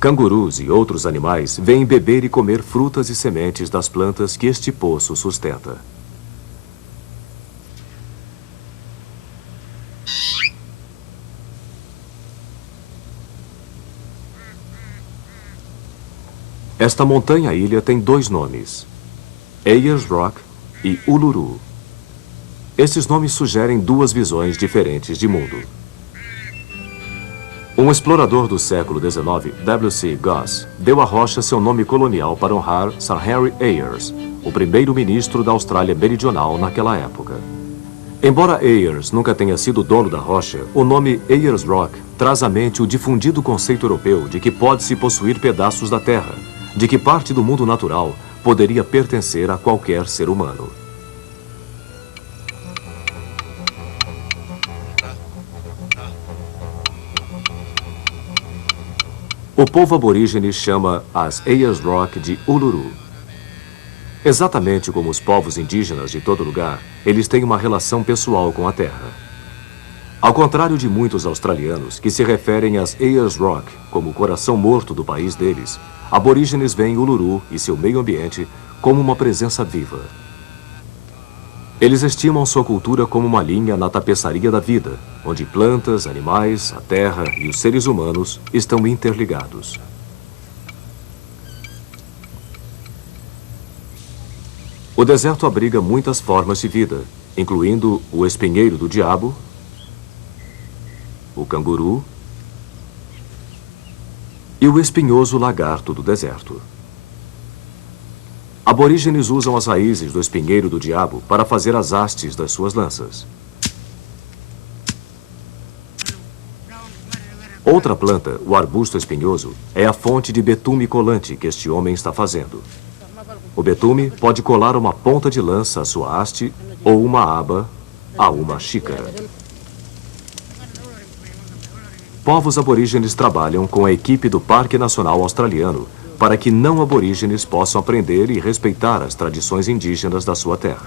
Cangurus e outros animais vêm beber e comer frutas e sementes das plantas que este poço sustenta. Esta montanha-ilha tem dois nomes, Ayers Rock e Uluru. Estes nomes sugerem duas visões diferentes de mundo. Um explorador do século XIX, W.C. Goss, deu à rocha seu nome colonial para honrar Sir Henry Ayers, o primeiro-ministro da Austrália Meridional naquela época. Embora Ayers nunca tenha sido dono da rocha, o nome Ayers Rock traz à mente o difundido conceito europeu de que pode-se possuir pedaços da terra, de que parte do mundo natural poderia pertencer a qualquer ser humano. O povo aborígene chama as Ayers Rock de Uluru. Exatamente como os povos indígenas de todo lugar, eles têm uma relação pessoal com a terra. Ao contrário de muitos australianos que se referem às Ayers Rock como o coração morto do país deles, aborígenes veem Uluru e seu meio ambiente como uma presença viva. Eles estimam sua cultura como uma linha na tapeçaria da vida, onde plantas, animais, a terra e os seres humanos estão interligados. O deserto abriga muitas formas de vida, incluindo o espinheiro do diabo, o canguru e o espinhoso lagarto do deserto. Aborígenes usam as raízes do espinheiro do diabo para fazer as hastes das suas lanças. Outra planta, o arbusto espinhoso, é a fonte de betume colante que este homem está fazendo. O betume pode colar uma ponta de lança à sua haste ou uma aba a uma xícara. Povos aborígenes trabalham com a equipe do Parque Nacional Australiano para que não aborígenes possam aprender e respeitar as tradições indígenas da sua terra.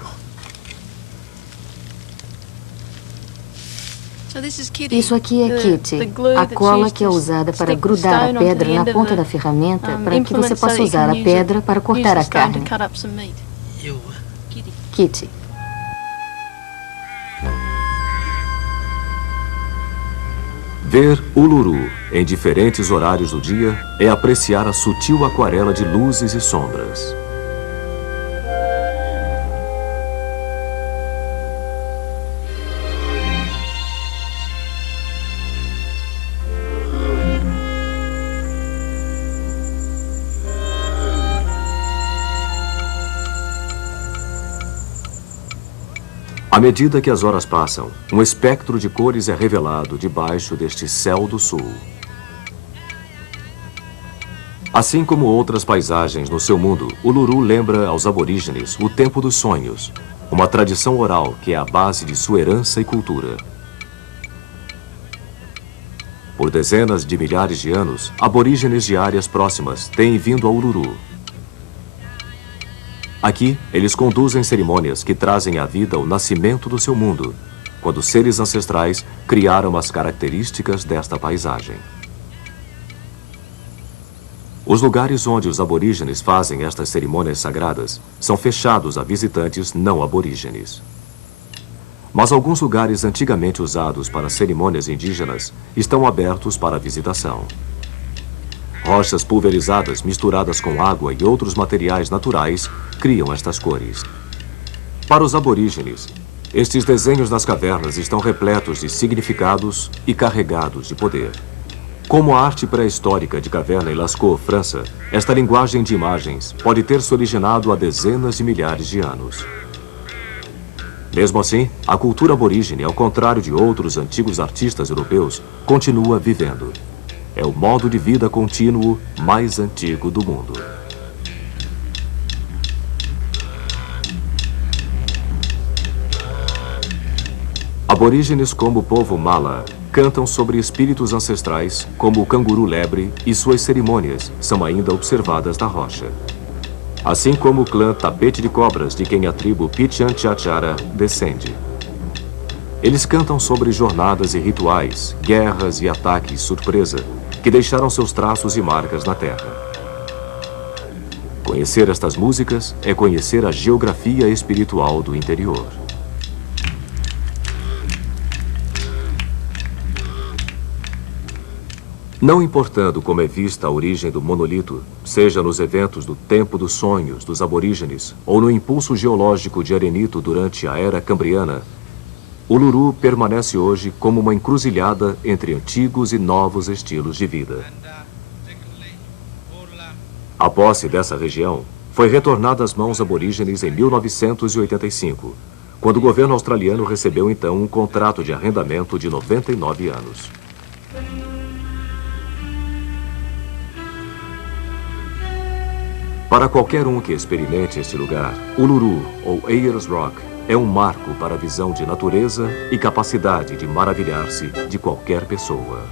Isso aqui é Kitty, a cola que é usada para grudar a pedra na ponta da ferramenta para que você possa usar a pedra para cortar a carne. Kitty. Ver Uluru em diferentes horários do dia é apreciar a sutil aquarela de luzes e sombras. À medida que as horas passam, um espectro de cores é revelado debaixo deste céu do sul. Assim como outras paisagens no seu mundo, Uluru lembra aos aborígenes o tempo dos sonhos, uma tradição oral que é a base de sua herança e cultura. Por dezenas de milhares de anos, aborígenes de áreas próximas têm vindo a Uluru. Aqui, eles conduzem cerimônias que trazem à vida o nascimento do seu mundo, quando seres ancestrais criaram as características desta paisagem. Os lugares onde os aborígenes fazem estas cerimônias sagradas são fechados a visitantes não aborígenes. Mas alguns lugares antigamente usados para cerimônias indígenas estão abertos para visitação. Rochas pulverizadas misturadas com água e outros materiais naturais criam estas cores. Para os aborígenes, estes desenhos nas cavernas estão repletos de significados e carregados de poder. Como a arte pré-histórica de caverna em Lascaux, França, esta linguagem de imagens pode ter se originado há dezenas de milhares de anos. Mesmo assim, a cultura aborígene, ao contrário de outros antigos artistas europeus, continua vivendo. É o modo de vida contínuo mais antigo do mundo. Aborígenes como o povo Mala cantam sobre espíritos ancestrais como o canguru-lebre e suas cerimônias são ainda observadas na rocha. Assim como o clã Tapete de Cobras de quem a tribo Pichan-Chachara descende. Eles cantam sobre jornadas e rituais, guerras e ataques surpresa que deixaram seus traços e marcas na terra. Conhecer estas músicas é conhecer a geografia espiritual do interior. Não importando como é vista a origem do monolito, seja nos eventos do Tempo dos Sonhos dos aborígenes ou no impulso geológico de arenito durante a Era Cambriana, Uluru permanece hoje como uma encruzilhada entre antigos e novos estilos de vida. A posse dessa região foi retornada às mãos aborígenes em 1985, quando o governo australiano recebeu então um contrato de arrendamento de 99 anos. Para qualquer um que experimente este lugar, Uluru, ou Ayers Rock, é um marco para a visão de natureza e capacidade de maravilhar-se de qualquer pessoa.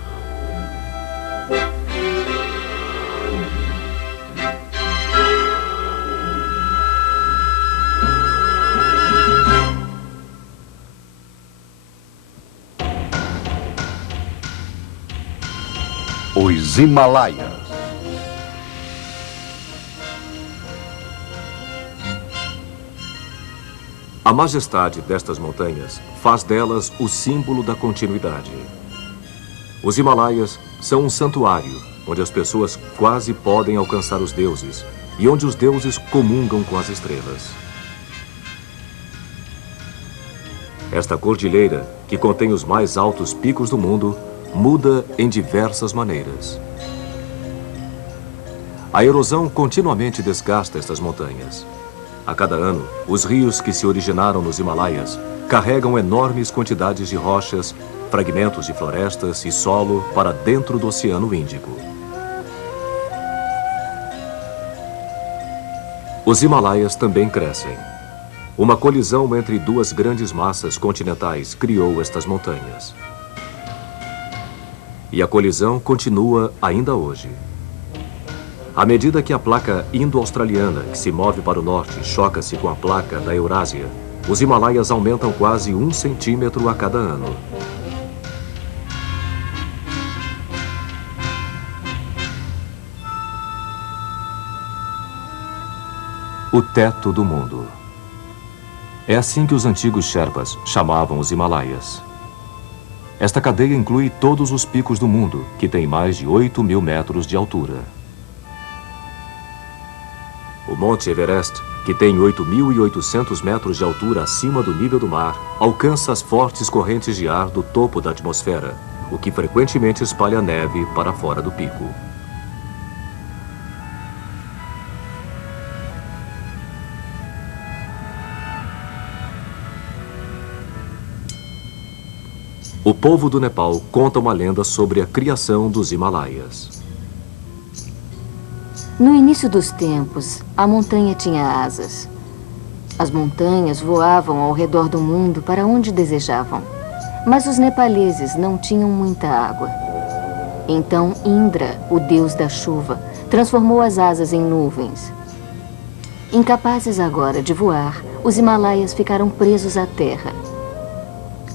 Os Himalaias. A majestade destas montanhas faz delas o símbolo da continuidade. Os Himalaias são um santuário onde as pessoas quase podem alcançar os deuses e onde os deuses comungam com as estrelas. Esta cordilheira, que contém os mais altos picos do mundo, muda em diversas maneiras. A erosão continuamente desgasta estas montanhas. A cada ano, os rios que se originaram nos Himalaias carregam enormes quantidades de rochas, fragmentos de florestas e solo para dentro do Oceano Índico. Os Himalaias também crescem. Uma colisão entre duas grandes massas continentais criou estas montanhas. E a colisão continua ainda hoje. À medida que a placa indo-australiana, que se move para o norte, choca-se com a placa da Eurásia, os Himalaias aumentam quase 1 centímetro a cada ano. O teto do mundo. É assim que os antigos Sherpas chamavam os Himalaias. Esta cadeia inclui todos os picos do mundo, que tem mais de 8.000 metros de altura. O Monte Everest, que tem 8.800 metros de altura acima do nível do mar, alcança as fortes correntes de ar do topo da atmosfera, o que frequentemente espalha neve para fora do pico. O povo do Nepal conta uma lenda sobre a criação dos Himalaias. No início dos tempos, a montanha tinha asas. As montanhas voavam ao redor do mundo para onde desejavam. Mas os nepaleses não tinham muita água. Então Indra, o deus da chuva, transformou as asas em nuvens. Incapazes agora de voar, os Himalaias ficaram presos à terra.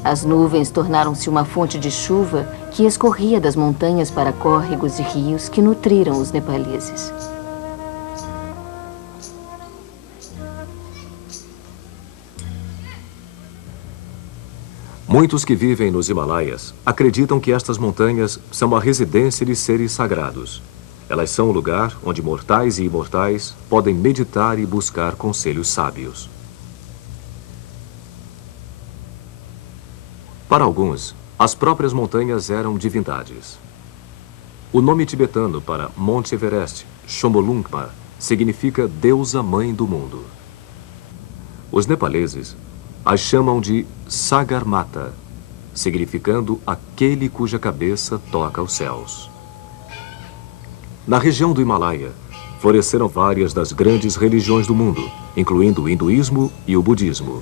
As nuvens tornaram-se uma fonte de chuva que escorria das montanhas para córregos e rios que nutriram os nepaleses. Muitos que vivem nos Himalaias acreditam que estas montanhas são a residência de seres sagrados. Elas são o lugar onde mortais e imortais podem meditar e buscar conselhos sábios. Para alguns, as próprias montanhas eram divindades. O nome tibetano para Monte Everest, Chomolungma, significa deusa mãe do mundo. Os nepaleses as chamam de Sagarmatha, significando aquele cuja cabeça toca os céus. Na região do Himalaia, floresceram várias das grandes religiões do mundo, incluindo o hinduísmo e o budismo.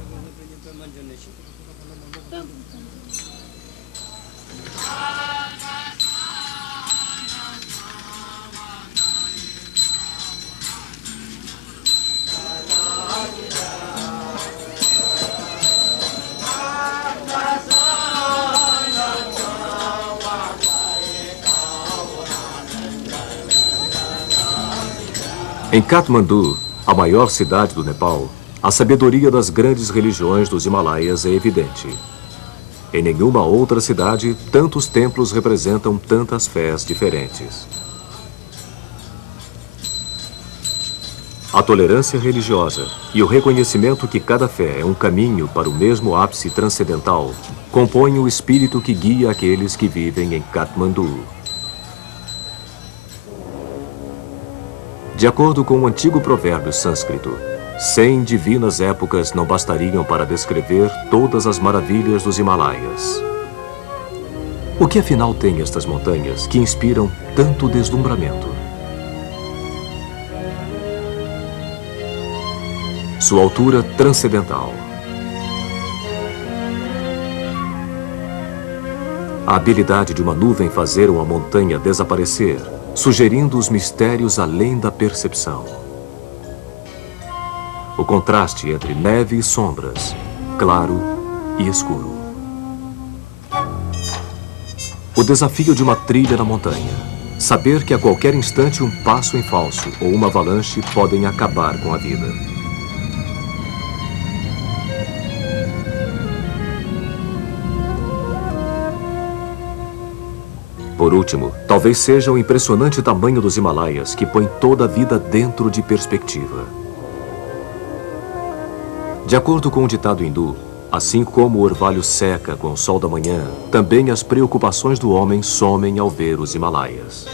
Em Katmandu, a maior cidade do Nepal, a sabedoria das grandes religiões dos Himalaias é evidente. Em nenhuma outra cidade, tantos templos representam tantas fés diferentes. A tolerância religiosa e o reconhecimento que cada fé é um caminho para o mesmo ápice transcendental compõem o espírito que guia aqueles que vivem em Katmandu. De acordo com um antigo provérbio sânscrito, 100 divinas épocas não bastariam para descrever todas as maravilhas dos Himalaias. O que afinal tem estas montanhas que inspiram tanto deslumbramento? Sua altura transcendental. A habilidade de uma nuvem fazer uma montanha desaparecer, sugerindo os mistérios além da percepção. O contraste entre neve e sombras, claro e escuro. O desafio de uma trilha na montanha. Saber que a qualquer instante um passo em falso ou uma avalanche podem acabar com a vida. Por último, talvez seja o impressionante tamanho dos Himalaias que põe toda a vida dentro de perspectiva. De acordo com um ditado hindu, assim como o orvalho seca com o sol da manhã, também as preocupações do homem somem ao ver os Himalaias.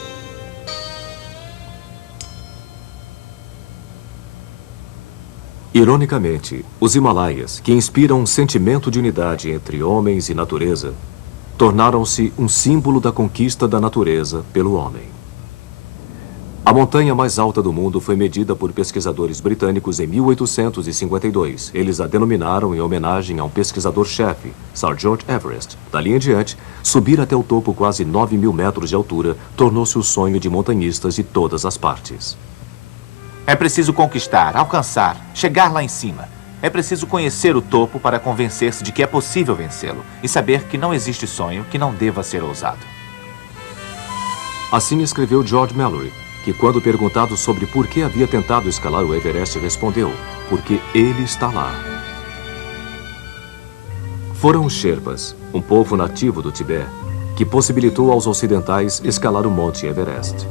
Ironicamente, os Himalaias, que inspiram um sentimento de unidade entre homens e natureza, tornaram-se um símbolo da conquista da natureza pelo homem. A montanha mais alta do mundo foi medida por pesquisadores britânicos em 1852. Eles a denominaram em homenagem a um pesquisador-chefe, Sir George Everest. Dali em diante, subir até o topo quase 9.000 metros de altura tornou-se o sonho de montanhistas de todas as partes. É preciso conquistar, alcançar, chegar lá em cima. É preciso conhecer o topo para convencer-se de que é possível vencê-lo e saber que não existe sonho que não deva ser ousado. Assim escreveu George Mallory, que quando perguntado sobre por que havia tentado escalar o Everest, respondeu: porque ele está lá. Foram os Sherpas, um povo nativo do Tibete, que possibilitou aos ocidentais escalar o Monte Everest.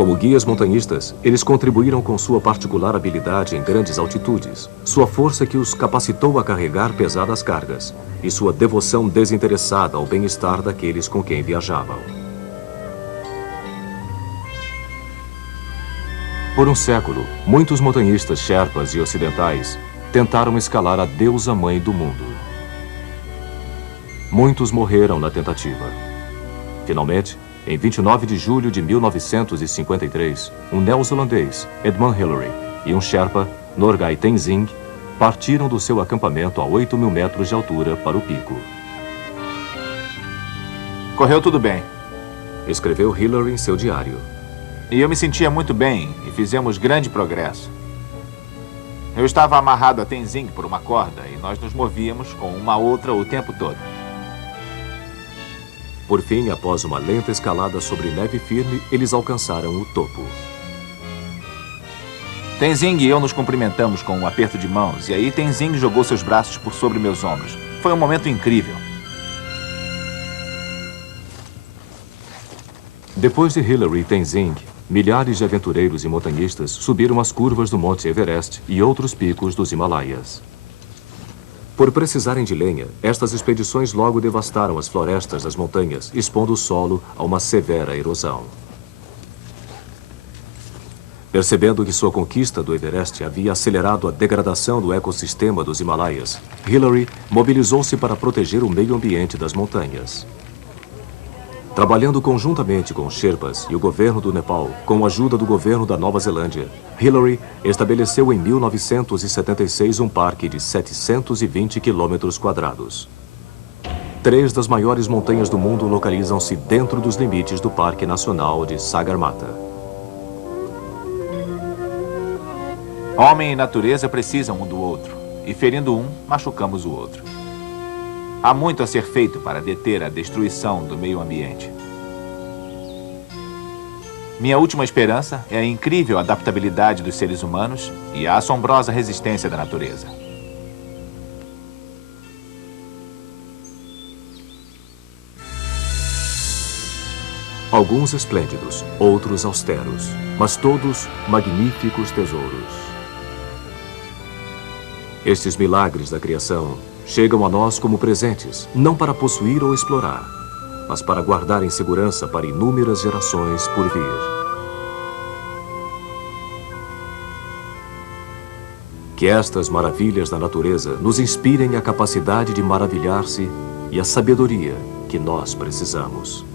Como guias montanhistas, eles contribuíram com sua particular habilidade em grandes altitudes, sua força que os capacitou a carregar pesadas cargas e sua devoção desinteressada ao bem-estar daqueles com quem viajavam. Por um século, muitos montanhistas Sherpas e ocidentais tentaram escalar a deusa mãe do mundo. Muitos morreram na tentativa. Finalmente, em 29 de julho de 1953, um neozelandês, Edmund Hillary, e um Sherpa, Norgay Tenzing, partiram do seu acampamento a 8.000 metros de altura para o pico. Correu tudo bem. Escreveu Hillary em seu diário. E eu me sentia muito bem e fizemos grande progresso. Eu estava amarrado a Tenzing por uma corda e nós nos movíamos com uma outra o tempo todo. Por fim, após uma lenta escalada sobre neve firme, eles alcançaram o topo. Tenzing e eu nos cumprimentamos com um aperto de mãos, e aí Tenzing jogou seus braços por sobre meus ombros. Foi um momento incrível. Depois de Hillary e Tenzing, milhares de aventureiros e montanhistas subiram as curvas do Monte Everest e outros picos dos Himalaias. Por precisarem de lenha, estas expedições logo devastaram as florestas das montanhas, expondo o solo a uma severa erosão. Percebendo que sua conquista do Everest havia acelerado a degradação do ecossistema dos Himalaias, Hillary mobilizou-se para proteger o meio ambiente das montanhas. Trabalhando conjuntamente com os Sherpas e o governo do Nepal, com a ajuda do governo da Nova Zelândia, Hillary estabeleceu em 1976 um parque de 720 quilômetros quadrados. 3 das maiores montanhas do mundo localizam-se dentro dos limites do Parque Nacional de Sagarmatha. Homem e natureza precisam um do outro, e ferindo um, machucamos o outro. Há muito a ser feito para deter a destruição do meio ambiente. Minha última esperança é a incrível adaptabilidade dos seres humanos e a assombrosa resistência da natureza. Alguns esplêndidos, outros austeros, mas todos magníficos tesouros. Estes milagres da criação chegam a nós como presentes, não para possuir ou explorar, mas para guardar em segurança para inúmeras gerações por vir. Que estas maravilhas da natureza nos inspirem a capacidade de maravilhar-se e a sabedoria que nós precisamos.